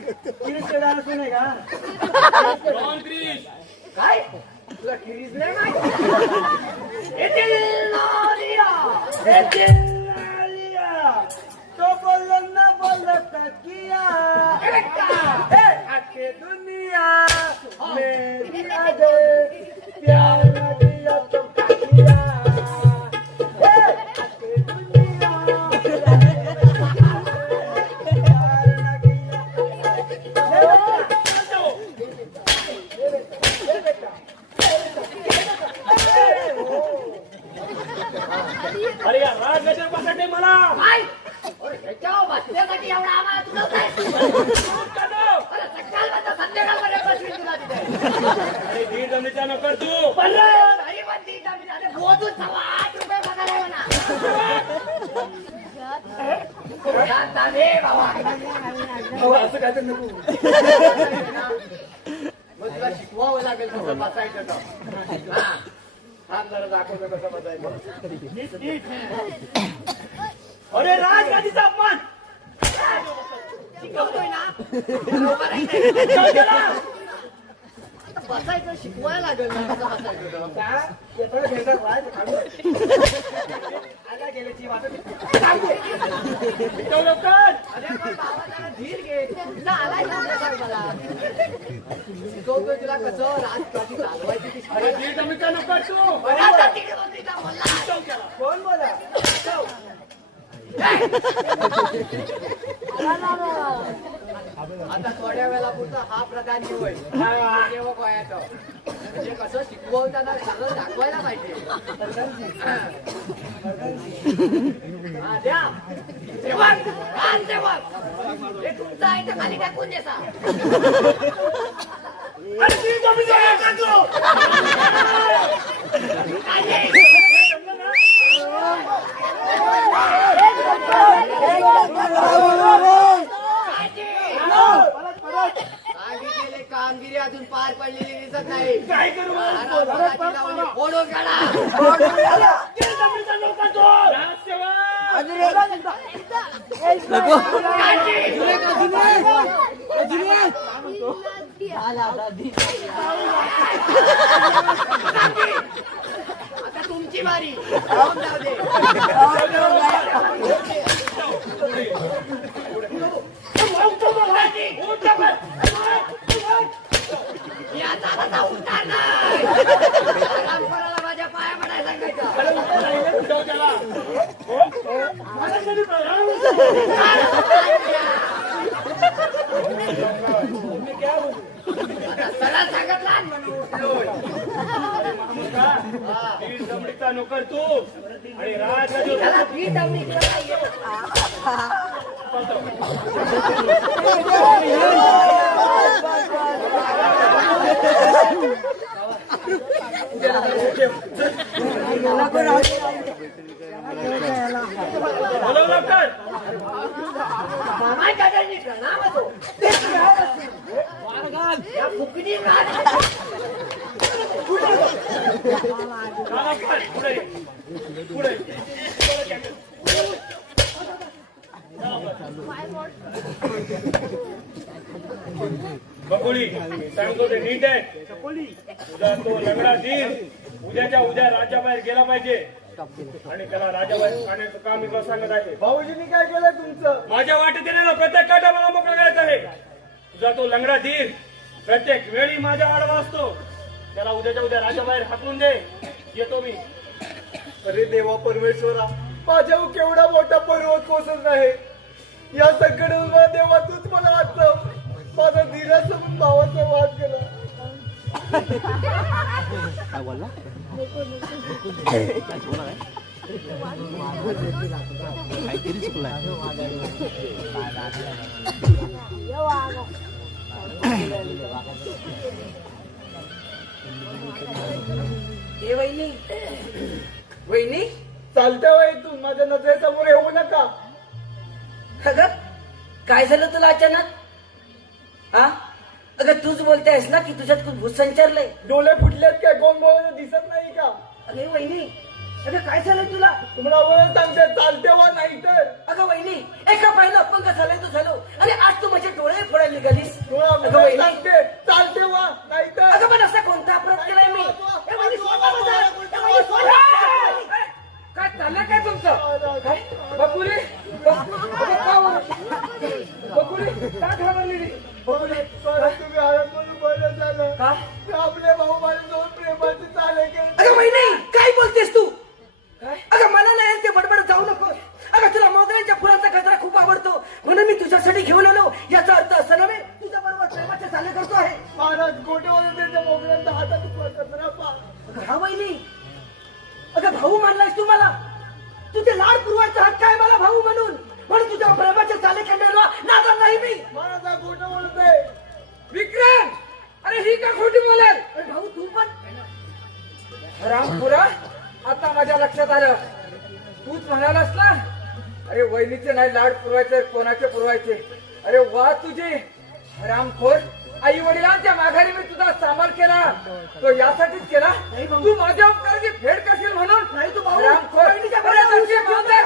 किरीसकडे असू नये का? डॉन क्रिश काय तुला किरीज नाही माहिती? येथील नालिया. तो बोललो ना बोललो किया आके दुनिया मेरी आगे प्यार न दिया तो किया आके दुनिया प्यार न अरे या राज गजरपासाठी मला काय? अरे ह्याच्यावर बसण्यासाठी एवढा आम्हाला तुला काय? अरे सकाळपासून संध्याकाळपर्यंत बसवीन तुला तिथे. अरे दीड जमिनीचा नकर तू बरं, अरे पण ती जमीन आता मोजून ₹8 पगार आहे म्हणा. शांत रे बाबा. असं काय तर नको मग तुला शिकवावं लागेल कसं बसायचं तर. हा. थांब जरा दाखवतो कसं बसायचं. अरे राजगादीचा अपमान शिकवतोय ना? बरोबर आहे ना? बसायचं शिकवायला लागेल ना कसं बसायचं तर. येताना घेतात बाहेर काढून आला गेल्याची वाटत शिकव लवकर. अरे पण बाबा जरा धीर घे. तुला आलाय ना ते सांग मला. शिकवतोय तुला कसं राजकाठी चालवायची ती अरे शिकवायची. दीड जमिनीचा नकर तू बरं, आता तिकडे बसलीचा बोलला. कोण बोला आता थोड्या वेळा पुरता हा प्रधान होय सेवक वयाचं. म्हणजे कसं शिकवताना सगळं दाखवायला पाहिजे. हा, द्या. सेवक, हा, सेवक. हे तुमचं आहे तर खाली टाकून देसा. अरे दीड जमिनीचा नकर तू सांगितलेली कामगिरी अजून पार पडलेली दिसत नाही. काय करू फोडून काढा. दीड जमिनीचा नकर तू राजसेवक आता तुमची बारी. जाऊन जाऊ दे. याचा आता उतार नाही. आराम करायला माझ्या पाया पडायला सांगायचं. आता सरळ सांगितलं म्हणून उठलोय. दीड जमिनीचा नोकर तू आणि राजगादी त्याला भी जमली किंवा नाही येत. बोलव लवकर. मामा दादांनी प्रणाम असो. या फुकणी राज. चला लवकर. पुढे ये. पुढे बकुळी सांगतो ते नीट आहे. तुझा तो लंगडा धीर उद्याच्या उद्या राज्याबाहेर गेला पाहिजे आणि त्याला राज्याबाहेर काढण्याचं काम मी तुला सांगत आहे. भाऊजींनी काय केलं तुमचं माझ्या वाटेत येणारा प्रत्येक काटा मला मोकळा करायचा आहे. तुझा तो लंगडा धीर प्रत्येक वेळी माझ्या आडवा असतो. त्याला उद्याच्या उद्या राज्याबाहेर हाकलून दे. येतो मी. अरे देवा परमेश्वरा माझ्यावर केवढा मोठा पर्वत कोसळत आहे. या संकटातून मला देवा तूच मला वाचव. माझा धीरासोबत भावाचा वाद केला. काय बोलला काहीतरी चुकलाय ए वहिनी वहिनी चालत्या वयातून माझ्या नजरेसमोर येऊ नका. अगं काय झालं तुला अचानक हा अगं तूच बोलतेस ना की तुझ्यात खूप भूत संचारलंय. डोळे फुटलेत काय गोंग दिसत नाही का. अरे वहिनी अगं काय झालंय तुला? तुम्हाला बरं सांगते, चालते वा नाही तर अगं वहिनी, एका पायानं अपंग झालाय तू झालो आणि आज तू माझे डोळे फोडायला निघालीस. तुम्हाला अगं बरं वहिनी, सांगते, चालते वा नाही तर अगं पण असा कोणता अपराध केलाय मी? ए वहिनी, सोड ना माझा. ए वहिनी, सोड ना. काय चाललंय काय तुमचं? काय बकुली बकुली का घाबरलेली? तुम्ही आराम म्हणून बरं झालं का? आपले भाऊ माझ्यासोबत प्रेमाची चाले केली. अगं वहिनी, काय बोलतेस तू? काय? अगं मला नाही ते बडबड जाऊ नको. अगं तुला मोगऱ्यांच्या फुलांचा गजरा खूप आवडतो म्हणून मी तुझ्यासाठी घेऊन आलो. याचा अर्थ असा नव्हे तुझ्या बरोबर प्रेमाचे चाले करतो आहे. महाराज गोटेवर त्यांच्या मोगऱ्यांचा हातात कचरा पा. अगं हा वहिनी, अगं भाऊ मानलायस तू मला. तुझे लाड पुरवायचा हक्क आहे मला भाऊ म्हणून तुझ्या प्रेमाचे चाले खेळण्याला नादार नाही मी. महाराज हा गोटे बोलतोय. विक्रम, अरे ही का खोटी बोलेल? अरे भाऊ तू पण रामपुरा, आता माझ्या लक्षात आलं. तूच म्हणालास ना, अरे वहिनीचे नाही लाड पुरवायचे, कोणाचे पुरवायचे. अरे वा तुझे हरामखोर. आई वडिलांच्या माघारी मी तुझा सांभाळ केला, तो यासाठीच केला. तू माझ्या उपकाराची फेड करशील म्हणून. नाही तू भाऊ. हरामखोर. बहिणीच्या अरे बरोबर नशी मांजर.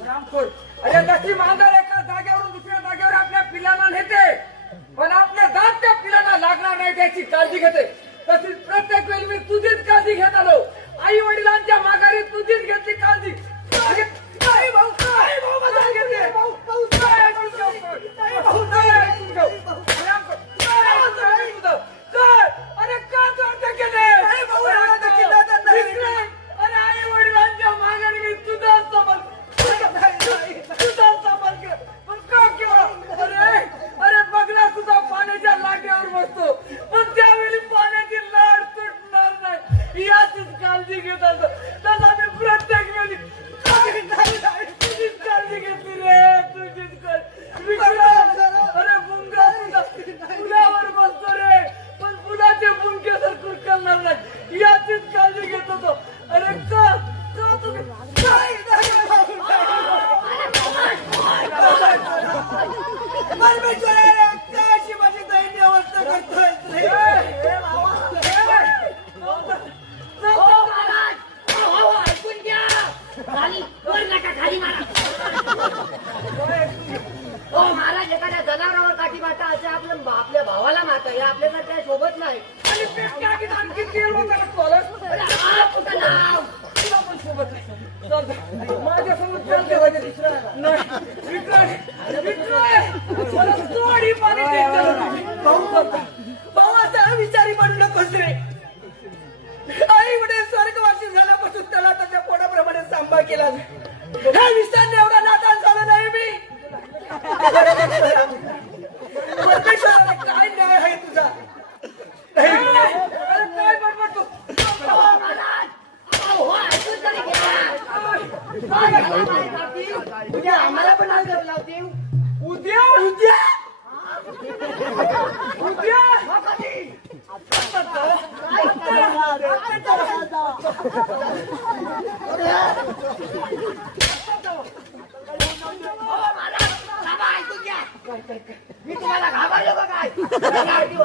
हरामखोर. अरे नशी मांजर एका जागेवरून दुसऱ्या जागेवर आपल्या पिल्लांना नेते, पण आपल्या दात त्या पिल्लांना लागणार नाही त्याची काळजी घेते. तशीच प्रत्येक वेळी मी तुझीच काळजी घेत आलो. आई वडिलांच्या माघारी तुझीच घेतली काळजी. काय भाऊ, काय भाऊ माझा घेते? भाऊ, भाऊ, काय ऐकून घेऊ? काय भाऊ, काय ऐकून घेऊ? हरामखोर. काय ऐकून तुझं? काय? अरे का तू अटक केले? काय भाऊ, अटक केलं आता नाही. विक्रम, अरे आई वडिलांच्या माघारी मी तुझा सांभाळ तुझा सांभाळ केला, पण का केला? अरे बघ ना, तुझा पाण्याच्या लाट्यावर बसतो, पण त्यावेळी पाण्याची लाट सुटणार नाही याचीच काळजी घेत असतो. तसा मी प्रत्येक वेळी तुझीच काळजी घेतली रे, तुझीच काळजी. विक्रम, अरे मुंगा तुझा फुलावर बसतो रे, पण फुलाचे मुंगे सरकून करणार नाही याचीच काळजी घेत होतो. अरे का तुम्ही काय अशी माझी दैन्य अवस्था करतोय ऐकून घ्या. खाली वर नका, खाली मारा. हो महाराज, एखाद्या जनावरावर काठी मारता असं आपल्या भावाला मारता, हे आपल्याला काय शोभत नाही. आणि पेटल्या की आणखी तेल वगैरे खोलत. अरे हा कुठं नाव? तुला पण सोबत नाही. चल, माझ्यासोबत चल देवाच्या दुसऱ्या. नाही, विक्रम, मला सोड ही पाणी द्यायचं. भाऊ असा विचारी म्हणू नकोस रे. आई वडील स्वर्गवासी झाल्यापासून त्याला त्याच्या पोटाप्रमाणे सांभाळ केला. ह्या विषयाने एवढा नादान झाला नाही मी. परमेश्वराला काय न्याय आहे तुझा? अरे काय बडबडतो? हो महाराज, हो ऐकून तरी घ्या. काय मारे लावतील? उद्या आम्हाला पण आज घर लावतील. उद्या उद्या उद्या बाबा ऐकून घ्या. मी तुम्हाला घाबरलो का काय?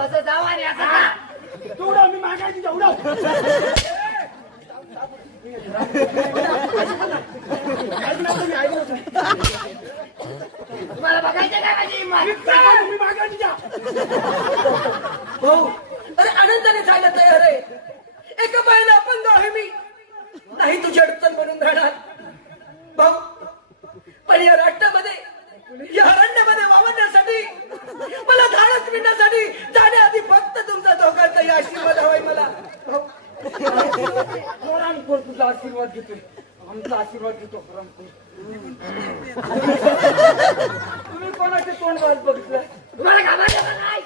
असं जावा आणि असं का? तेवढं मी मागायची तेवढं. तुम्हाला बघायचं काय माझी हिंमत? मी मागायची जा. भाऊ अरे आनंदाने जायला तयार आहे. एका पायाला अपंग आहे मी, नाही तुझी अडचण बनून राहणार भाऊ. पण या राष्ट्रामध्ये, या अरण्यामध्ये वावरण्यासाठी, मला धाडस मिळण्यासाठी जाण्याआधी फक्त तुमचा दोघांचाही आशीर्वाद हवाय मला भाऊ. रामखोर, तुझा आशीर्वाद घेतोय, आमचा आशीर्वाद घेतो. रामखोर, तुम्ही कोणाचे तोंड वाज बघितलं? तुम्हाला घाबरलं का नाही?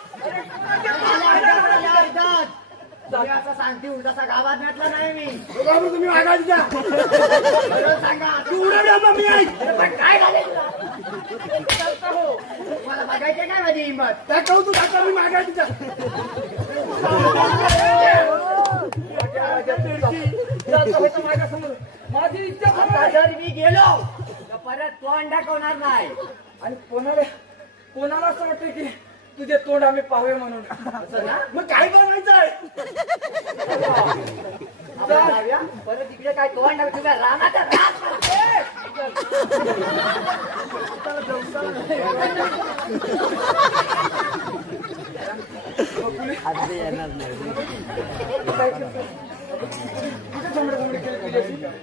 तुम्ही असं सांगते उलटासा गावात घातला नाही मी. तुम्ही मागायची जा. सरळ सांगा. तू उडवल्या मग मी ऐक. पण काय झाले तुला? तुम्हाला बघायचं काय माझी हिंमत? त्या कौतुक आता मी मागायची जा. माझ्या समोर माझी इच्छा आता जर मी गेलो तर परत तोंड दाखवणार नाही. आणि कोणाला असं वाटतं की तुझे तोंड आम्ही पाहावे म्हणून. असं ना? मग काय करायचंय? आपण जाऊया. परत इकडे काय तोंड नाही तुझ्या रानाचा रात करते.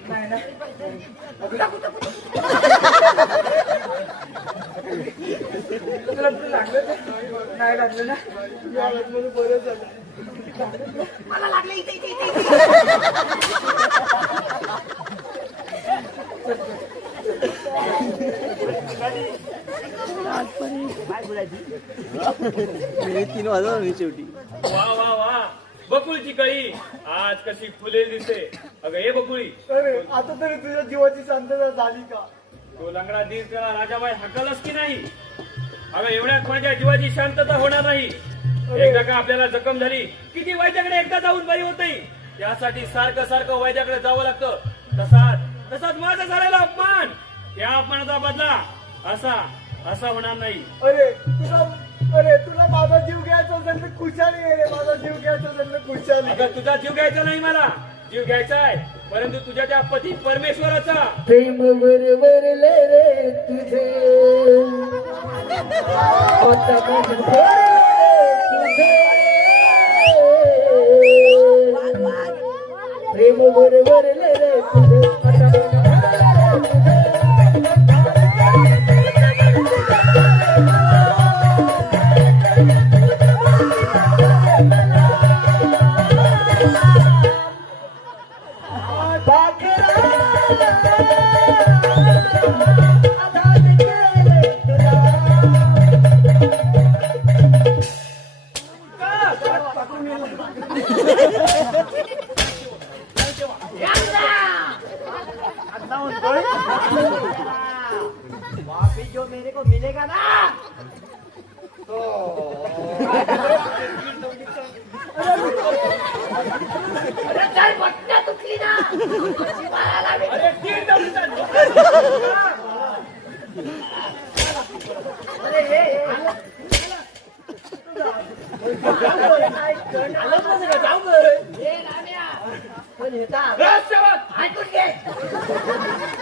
नाही ना तुला लागलं ते? नाही लागलं ना म्हणून बरं झालं. मला लागलं इथे इथे इथे. मी 3 वाजता मी शेवटी वा वा वा बकुळीची कळी आज कशी फुलेली दिसते. अगं हे बकुळी, अरे आता तरी तुझ्या जीवाची शांतता झाली का? तो लंगडा दीर त्याला राजाबाई हकलच की नाही? अगं एवढ्यात माझ्या जीवाची शांतता होणार नाही. एकदा का आपल्याला जखम झाली की ती वैद्याकडे एकदा जाऊन बरी होत नाही. त्यासाठी सारखं सारखं वैद्याकडे जावं लागतं. तसाच माझा झालेला अपमान, त्या अपमानाचा बदला असा होणार नाही. अरे तुला माझा जीव घ्यायचा असेल तर खुशाली ये रे. माझा जीव घ्यायचा असेल तर खुशाली. अगं तुझा जीव घ्यायचा नाही, मला जीव घ्यायचा आहे, परंतु तुझ्या त्या पती परमेश्वराचा. प्रेम वरले रे तुझे आता मन भरले तुझे. प्रेम वरले रे तुझे आता मन भरले वापी जो मेरे को मिलेगा ना तो अरे चल बटना तुटली ना मारायला बी. अरे तीन दगडाचा अरे हे राम्या पण येतात ऐकून घे.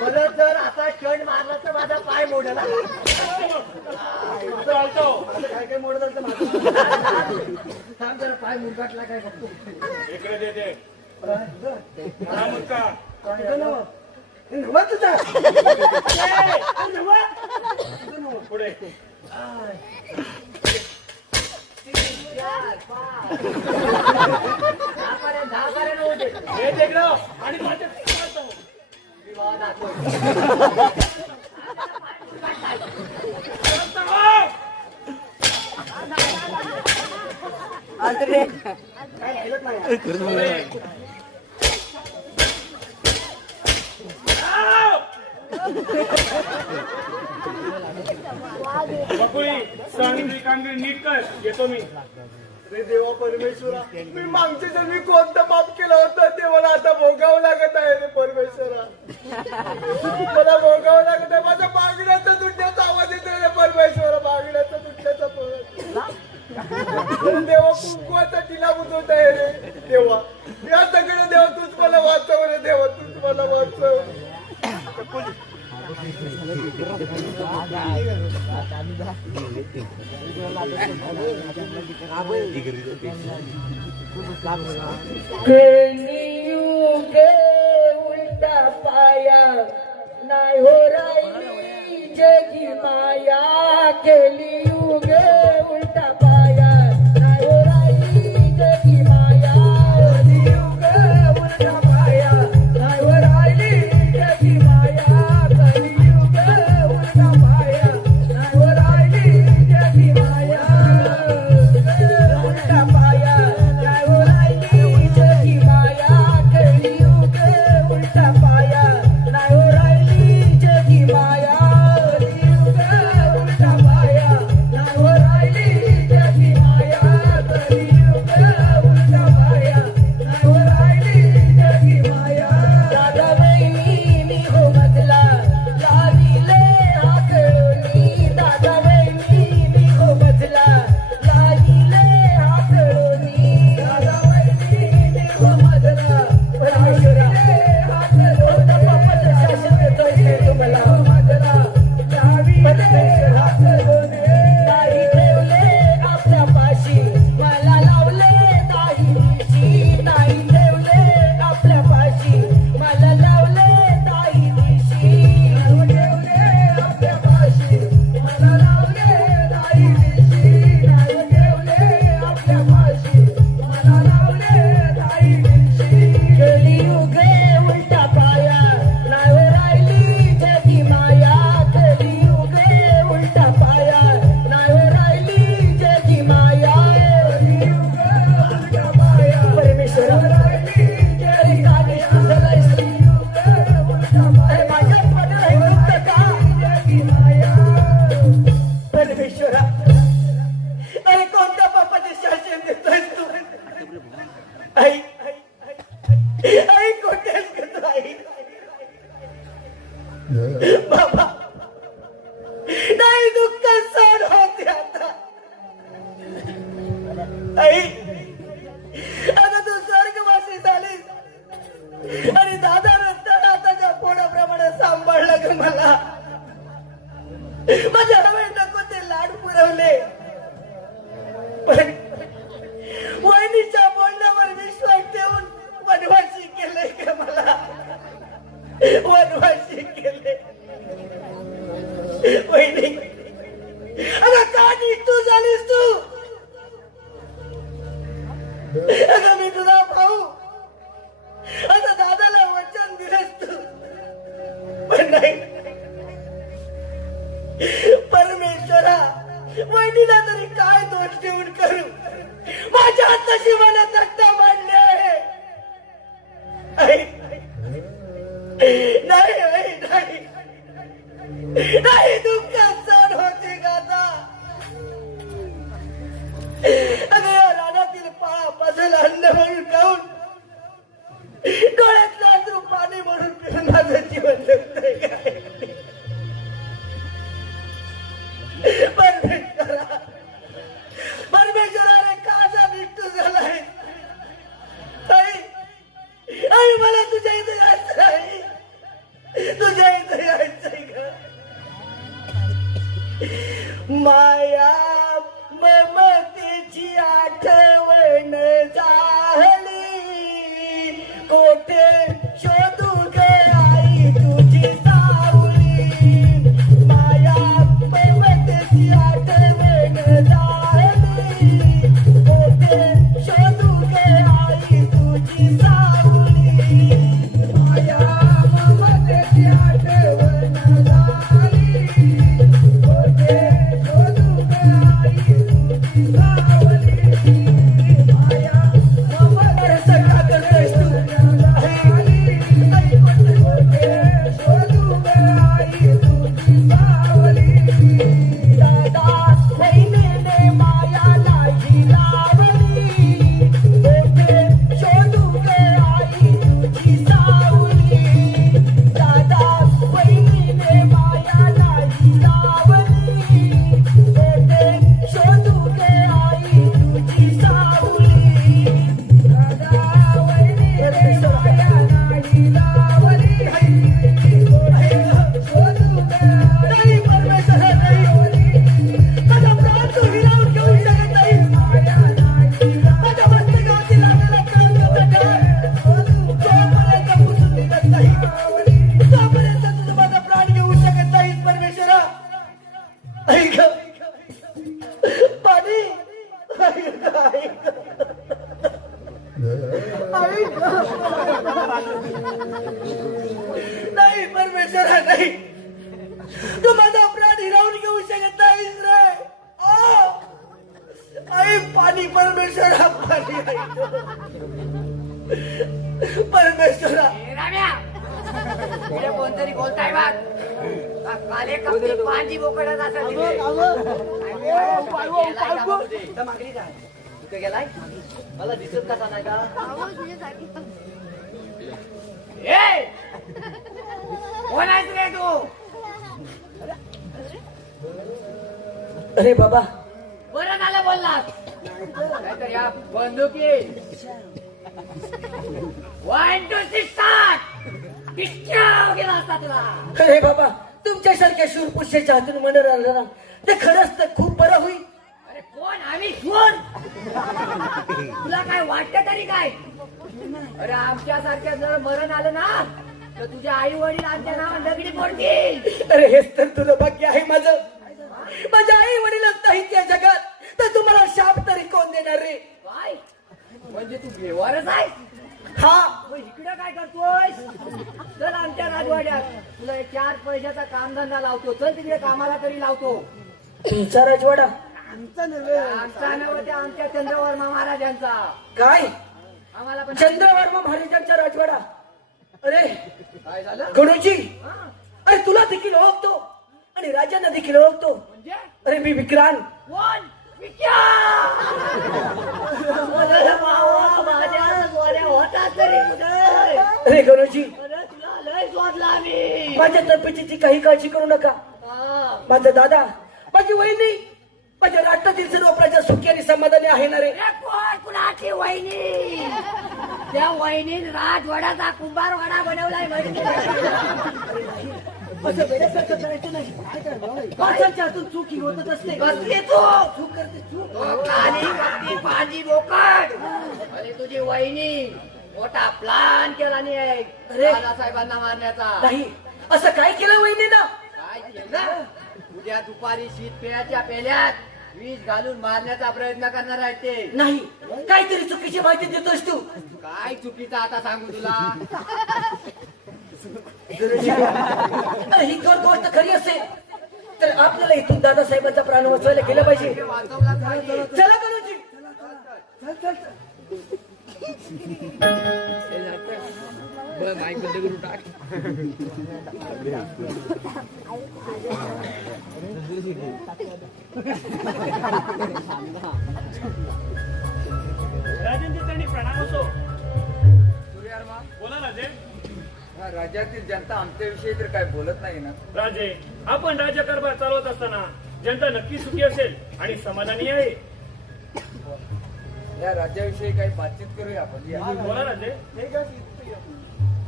परत जर असा क्षण मारला तर माझा पाय मोडला. चालतो. काय काय मोडत असतं माझं. थांब जरा पाय मुरगाटला काय बघतो. इकडे देते हा मुलगा. नवा तुझा. पुढे दहा पर्यंत होते. हे देगडं आणि माझ्या मारतो. विवाह दाखव. काय राहिलंच नाही. बकुळी सांगितली कामगिरी नीट कर. येतो मी. रे देवा परमेश्वरा, मी मागच्या जन्मी कोणतं पाप केलं होतं ते मला आता भोगावं लागत आहे रे परमेश्वरा. मला भोगावं लागत आहे. माझ्या मागण्याचा तुटण्याचा आवाज येतोय रे परमेश्वरा. मागण्याचा तुटण्याचा देवा कुंकवाचा टिला बुजवत आहे रे देवा. या सगळं देवा तूच मला वाचव रे देवा. तूच मला वाचव. कलियुगे उलटा पाया नाही हो राहिली जगी माया. कलियुगे उलटा पाया नाही हो राहिली जगी माया. कलियुगे उलटा पाया नाही हो राहिली जगी माया. कलियुगे उलटा पाया नाही हो राहिली जगी माया. उलटा पाया नाही हो राहिली जगी माया. कलियुगे उलटा पाया नाही हो राहिली जगी माया. कलियुगे उलटा पाया नाही हो अरे कोणत्या पापाचे शासन देतोयस तू? आई आई कोणत्याच करतो आई? बाबा नाही दुःख सहन होते आता. आई आता तू स्वर्गवासी झालीस आणि दादा रक्तदाताच्या पोटाप्रमाणे सांभाळलं ग मला. माझ्या हवे नको ते लाड पुरवले, पण वहिनीच्या बोलण्यावर विश्वास ठेवून वनवासी केले का मला? वनवासी केले. वहिनी अगं का तू झालीस तू? अगं मी तुझा भाऊ, आता दादाला वचन दिलंस तू, पण नाही. परमेश्वरा वहिनीला तरी काय दोष देऊन करू? माझ्या नशिबाला धक्का मारले आहे. नाही आई, नाही नाही दुःख सहन होते का आता? अगं या रानातील पाळापासून अन्न म्हणून खाऊन डोळ्यातलं अश्रू पाणी म्हणून पिऊन माझं जीवन जगतंय काय? परमेश्वराने काचा बिट्टू झालाय. आई मला तुझ्या इथे यायचं आहे, तुझ्या इथे यायचंय का? माया ममतेची आठवण झाली, कोठे शोधू ग आई तुझी सावली. माया ममतेची आठवण झाली, कोठे शोधू ग आई तुझी सावली. माया ममतेची आठवण झाली, कोठे शोधू ग आई तुझी सावली. माया ममतेची सगळा करतोयस तू. नाही परमेश्वरा नाही, तू माझा प्राण हिरावून घेऊ शकत नाहीस रे. आई पाणी परमेश्वरा पाणी. परमेश्वरा कोणतरी बोलताय बघ. काले कपडे पांजी बोकडत असं गेलाय. मला दिसत कसा नाही का? कोण आहेस रे तू? अरे बाबा बरं झालं बोललास. नाहीतर या बंदुकी 1 2 3 start पिच्च्या गेला असता तुला. अरे बाबा तुमच्यासारख्या शूरपुरुषाच्या हातून मर्डर आलं ना, ते खरंच तर खूप बरं होईल. अरे कोण आम्ही कोण? तुला काय वाटत तरी काय? अरे आमच्या सारख्या जर मरण आलं ना तर तुझ्या आई वडील आमच्या नावात दगडी पडतील. अरे हेच तर तुझं भाग्य आहे माझं. माझ्या आई वडीलच नाहीत या जगात, तर तुम्हाला शाप तरी कोण देणार रे? काय म्हणजे तू बेवारच आहे? हा मग इकडं काय करतोय? चल आमच्या राजवाड्यात तुला एक 4 पैशाचा कामधंदा लावतो. चल तिकडे कामाला तरी लावतो. तुमचा राजवाडा? आमचा नव्हे, आमच्या चंद्रवर्मा महाराजांचा. काय आम्हाला पण चंद्रवर्मा महाराजांचा राजवाडा? अरे काय झालं? गणूजी, हा, अरे तुला देखील ओळखतो आणि राजांना देखील ओळखतो. म्हणजे अरे मी विक्रांत. कोण? पिक्या! अरे बाबा, माझ्या गोऱ्या होतात तरी कुठे? अरे गणूजी, अरे तुला लय शोधला मी. माझ्या तब्येतीची काही काळजी करू नका. हा. माझा दादा, माझी वहिनी, माझ्या राष्ट्रातील सर्व प्रजा सुखी आणि समाधानी आहे ना रे. अरे कोण कुणाची वहिनी? त्या वहिनीन राजवाड्याचा कुंभारवाडा बनवलाय म्हणजे. असं वेड्यासारखं करायचं नाही. माणसाच्या हातून चूक ही होतच असते. कसली तू? चूक करते चूक. काली भक्ती पाजी बोकड. अरे तुझी वहिनी मोठा प्लान केला नाही दादासाहेबांना मारण्याचा. नाही, असं काय केलं वहिनीनं? काय केलं? उद्या दुपारी शीत पेयाच्या पेल्यात विष घालून मारण्याचा प्रयत्न करणार आहे ते. नाही, काहीतरी चुकीची माहिती देतोस तू. काय चुकीचं आता सांगू तुला? ही जर गोष्ट खरी असेल तर आपल्याला इथून दादासाहेबांचा प्राण वाचवायला गेलं पाहिजे. वाचवला पाहिजे. चला गणूजी. राजेंद्र त्यांनी प्रणाम असो. सूर्यार्मा, बोला राजे. ह्या राज्यातील जनता आमच्याविषयी तर काय बोलत नाही ना? राजे, आपण राज्यकारभार चालवत असताना जनता नक्की सुखी असेल आणि समाधानी आहे. या राज्याविषयी काही बातचीत करूया आपण या. बोला राजे.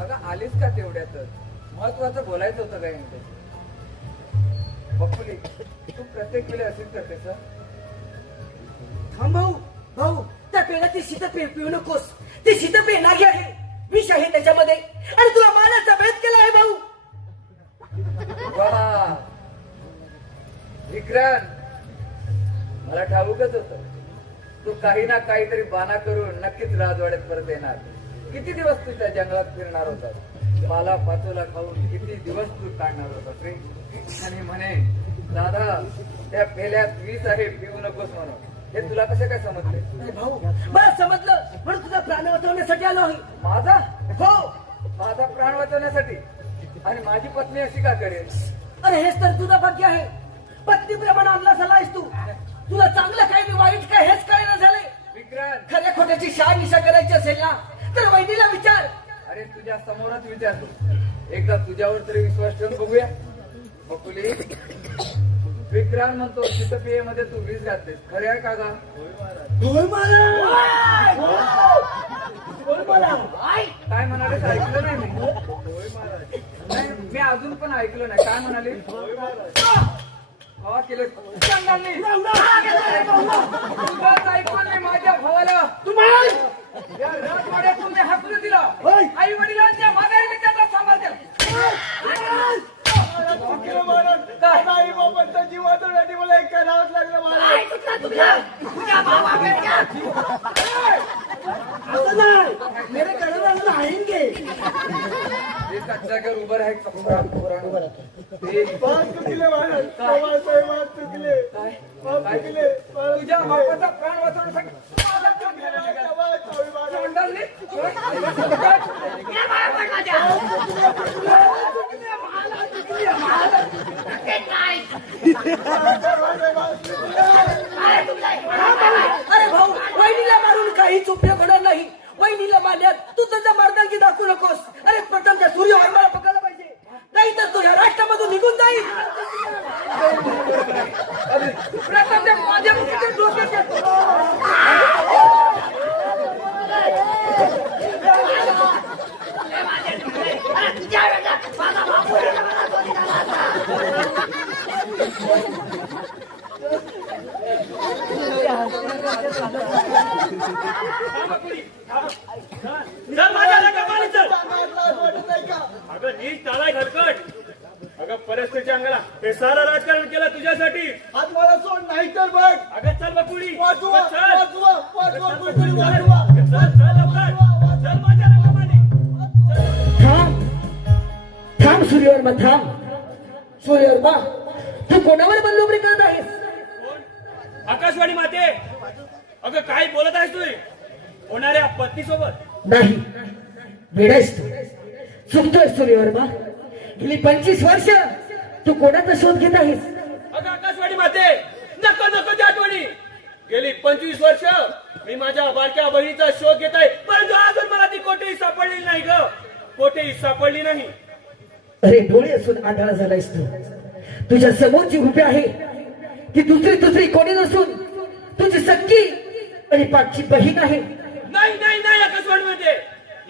अगं आलीच का तेवढ्यातच? महत्वाचं बोलायचं होतं काय नाही. बकुली, तू प्रत्येक वेळी असेल करते सर? थांब भाऊ, भाऊ, त्या पेनाची शीतपेय पिऊ नकोस. ती शीतपेय नागी आहे, विष आहे त्याच्यामध्ये, आणि तुला मारण्याचा प्रयत्न केला आहे भाऊ. वा विक्रांत, मला ठाऊकच होत तू काही ना काहीतरी बाना करून नक्कीच राजवाड्यात परत येणार. किती दिवस तू त्या जंगलात फिरणार होता? पाला पाचोला खाऊन किती दिवस तू काढणार होता रे? आणि म्हणे दादा त्या पेल्यात विष आहे, पिऊ नकोस म्हणून. हे तुला कसं काय समजले? अरे भाऊ, मला समजलं म्हणून तुझा प्राण वाचवण्यासाठी आलो आहे. माझा हो. माझा प्राण वाचवण्यासाठी? आणि माझी पत्नी अशी का करेल? अरे हेच तर तुझं भाग्य आहे. पत्नीप्रमाणे आणला झालायस तू. तुला चांगलं काय आणि वाईट काय हेच कळेना झाले. विक्रांत, खऱ्या खोट्याची शहानिशा करायची असेल ना तर वहिनीला विचार. अरे तुझ्या समोरच विचारतो, एकदा तुझ्यावर तरी विश्वास ठेवून बघूया. बकुली, विक्रांत म्हणतो शीतपेयमध्ये तू विष घातलीस, खरे आहे का गा? होय महाराज. होय महाराज. काय म्हणाले ऐकलं नाही मी. नाही, मी अजून पण ऐकलं नाही. काय म्हणाले? हवा केलं चांगलं ऐकून मी माझ्या भावाला या राजवाड्यातून मी हाकलून दिला. आई वडिलांच्या माघारी मी त्यांना सांभाळते. आई बाबांचा जीव वाचवण्यासाठी मला एक करावंच लागलं महाराज. काय चुकला तुझ्या? तुझ्या भावा असं नाही, मेरे कडे आएंगे. एका जागेवर उभं राहायचं. पाच चुकले महाराज, बाबासाहेब आज चुकले. पाच चुकले. तुझ्या बापाचा प्राण वाचवण्यासाठी तोंडाला अरे भाऊ, वहिनीला मारून काहीच उपयोग होणार नाही. वहिनीला मारण्यात तू तुझा मर्दांगी दाखवू नकोस. अरे प्रथमच्या सूर्यवर्माला पकडलं पाहिजे, नाही तर तुझ्या राष्ट्रामधून निघून जाईल. प्रथम माझ्या मुलीचे डोक्यात घेतो. चल माझ्या नका चल. अगं नीट चालाय खडखड. अगं परिस्थितीच्या अंगाला हे सारं राजकारण केलं तुझ्यासाठी. आज मला सोड, नाही तर बघ. अगं चल बकुळी. वाचवा, चल. वाचवा, वाचवा, कुठेतरी चल, वाचवा. चल, चल लवकर. चल माझ्या रंगामाने. थांब, थांब सूर्यवर्मा, थांब. सूर्यवर्मा, तू कोणावर बंदोबरी करत आहेस? आकाशवाणी माते. अगं काय बोलत आहेस तू होणाऱ्या पत्नी सोबत? नाही, वेडायस तू. चुकतोय सूर्यवर्मा. गेली 25 वर्ष तू कोणाचा शोध घेत आहेस? अगं आकाशवाणी माते, नको नको त्या आठवणी. 25 वर्ष मी माझ्या बारक्या बहिणीचा शोध घेत आहे, परंतु अजून मला ती कोठेही सापडली नाही ग, कोठेही सापडली नाही. अरे डोळे असून आंधळा झालायस तू. तुझ्या समोर जी उभी आहे ती दुसरी कोणी नसून तुझी सख्खी आणि पाठची बहीण आहे. नाही नाही नाही आकाशवाणी म्हणते,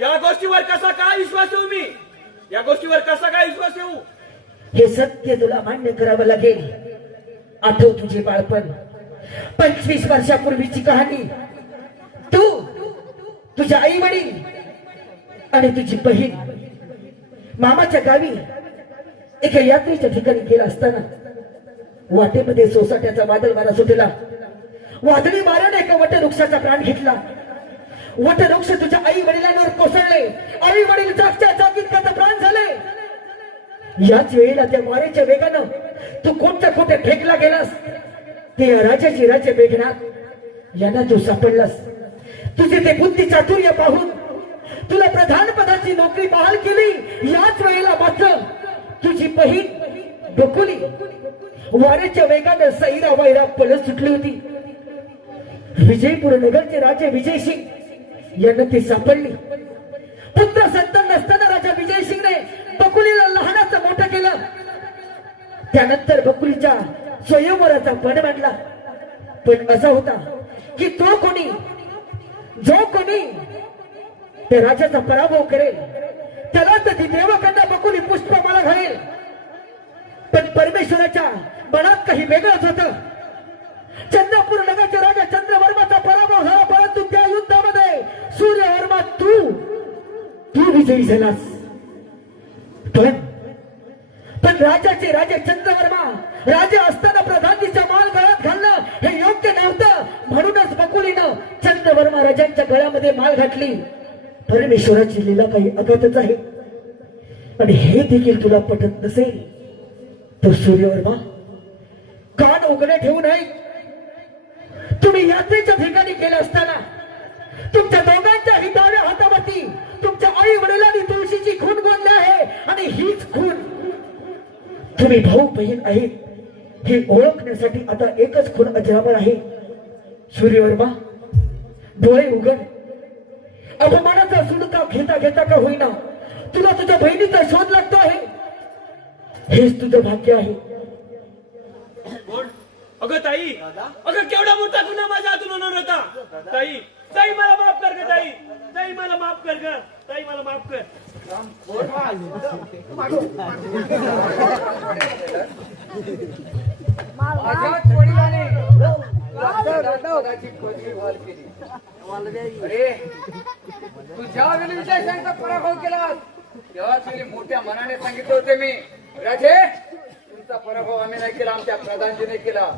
या गोष्टीवर कसा काय विश्वास ठेवू मी, या गोष्टीवर कसा काय विश्वास ठेवू. हे सत्य तुला मान्य करावं लागेल. आठव तुझे बाळपण, 25 वर्षापूर्वीची कहाणी. तू, तुझ्या आई वडील आणि तुझी बहीण मामाच्या गावी एका यात्रेच्या ठिकाणी गेला असताना वाटेमध्ये सोसाट्याचा वादळ वारा सुटला. वादळी वाऱ्याने एका वटवृक्षाचा प्राण घेतला. वटवृक्ष तुझ्या आई वडिलांवर कोसळले. आई वडील जागच्या जागीत त्याचा प्राण झाले. याच वेळेला त्या वाऱ्याच्या वेगानं तू कोणत्या कोठे फेकला गेलास. ते राजाची राज्य मेघनाथ यांना तू सापडलास. तुझे ते बुद्धी चातुर्य पाहून तुला प्रधान पदाची नोकरी बहाल केली. याच वेळेला मात्र तुझी बहीण बकुली वाऱ्याच्या वेगानं सैरा वैरा पळत सुटली होती. विजयपूर नगरचे राजे विजयसिंग यांना ती सापडली. पुत्र संतान नसताना राजा विजयसिंगने बकुलीला लहानाचं मोठं केलं. त्यानंतर बकुलीच्या स्वयंवराचा पण मांडला. पण असा होता की जो कोणी त्या राजाचा पराभव करेल त्याला तर ती देवकन्या बकुली पुष्पमाला घालेल. पण परमेश्वराच्या मनात काही वेगळंच होतं. चंद्रपूर नगरच्या राजा चंद्रवर्माचा पराभव झाला, परंतु त्या युद्धामध्ये सूर्यवर्मा तू विजयी झालास. पण राजाचे राजे चंद्रवर्मा राजे असताना प्रधानीचा माल गळ्यात घालणं हे योग्य नव्हतं. म्हणूनच बकुलीनं चंद्रवर्मा राजांच्या गळ्यामध्ये माल घातली. परमेश्वराची लीला काही अगतच आहे. आणि हे देखील तुला पटत नसेल तर सूर्यवर्मा कान उघडे ठेवू नये. तुम्ही यात्रेच्या ठिकाणी गेले असताना तुमच्या दोघांच्याही डाव्या हातावरती तुमच्या आई वडिलांनी तुळशीची खून गोंदली आहे. आणि हीच खून तुम्ही भाऊ बहीण आहेत हे ओळखण्यासाठी आता एकच खून अजरामर आहे. सूर्यवर्मा डोळे उघड. अपमानाचा सुडका घेता घेता का होईना तुला तुझ्या बहिणीचा शोध लागतो आहे. हेच तुझं भाग्य आहे. कोण? अगं ताई, अगं केवढा मोठा गुन्हा माझ्या हातून होणार होता. ताई ताई मला माफ कर ग, ताई ताई मला माफ कर ग, ताई मला माफ कर. माझ्याच वडिलांने दादाची पदवी बहाल केली. अरे तू ज्या वेळी विजयसिंगचा पराभव केला तेव्हाच वेळी मोठ्या मनाने सांगितलं होते मी, राजे तुमचा पराभव आम्ही नाही केला, आमच्या प्रधानजीने केला.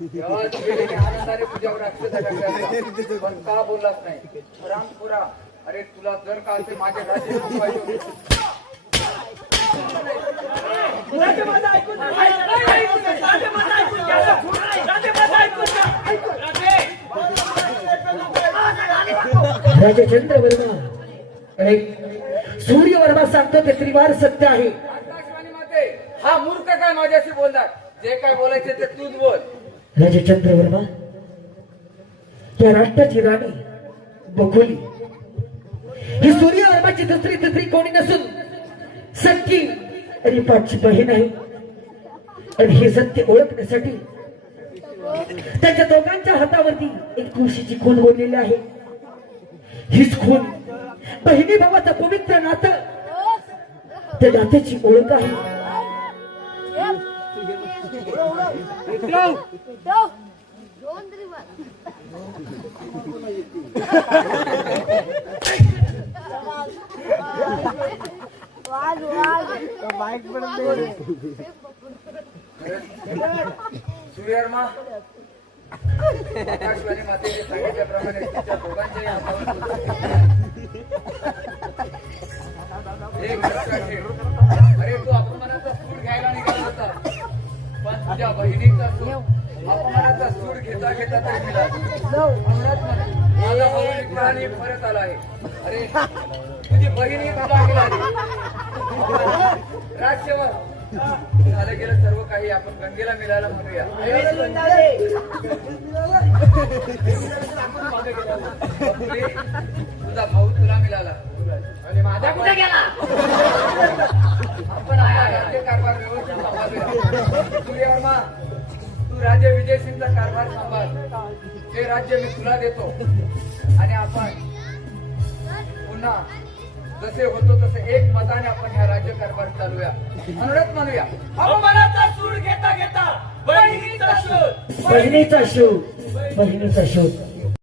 तेव्हाच वेळी आनंदाने तुझ्यावर अक्षता टाकल्या, पण का बोललाच नाही. रामपुरा अरे तुला जर का असे माझे राजे पाहिजे होते. राजे माझं ऐकून घ्या. राजे माझं ऐकून घ्या. राजे माझं ऐकून घ्या. राजा चंद्रवर्मा अरे सूर्यवर्मा सांगतो ते त्रिवार सत्य आहे. आकाशवाणी माते हा मूर्ख काय माझ्याशी बोलणार. जे काय बोलायचे ते तूच बोल. राजा चंद्रवर्मा या राष्ट्राची राणी बकुली ही सूर्यवर्माची दुसरी कोणी नसून सख्खी आणि पाठची बहीण आहे. आणि हे सत्य ओळखण्यासाठी त्यांच्या दोघांच्या हातावरती एक तुळशीची खून ओढलेली आहे. हीच खून बहिणी भावाचं पवित्र नातं, त्या नात्याची ओळख आहे. सूर्यवर्मा आकाशवाणी मातेने सांगितल्याप्रमाणे तुमच्या दोघांच्याही हातावर एक लक्षात ठेव. अरे तू अपमानाचा सूड घ्यायला निघाला होता, पण तुझ्या बहिणीचा सूड अपमानाचा सूड घेता घेता तरी मिळाला. माझा भाऊ निघाला परत आला आहे. अरे तुझी बहिणी तुला मिळाली. राज्यवर झालं गेलं सर्व काही आपण गंगेला मिळायला म्हणूया. अरे वृंदावे, बकुली, तुझा भाऊ तुला मिळाला आणि माझा कुठे गेला? आपण आपला राज्य कारभार व्यवस्थित सांभाळूया. सूर्यवर्मा, तू राजे विजय सिंगचा कारभार सांभाळ. ते राज्य मी तुला देतो आणि आपण पुन्हा जसे होतो तसे एक मताने आपण ह्या राज्य कारभार चालूया. म्हणूनच म्हणूया अपमानाचा सूड घेता घेता बहिणीचा शोध. बहिणीचा शोध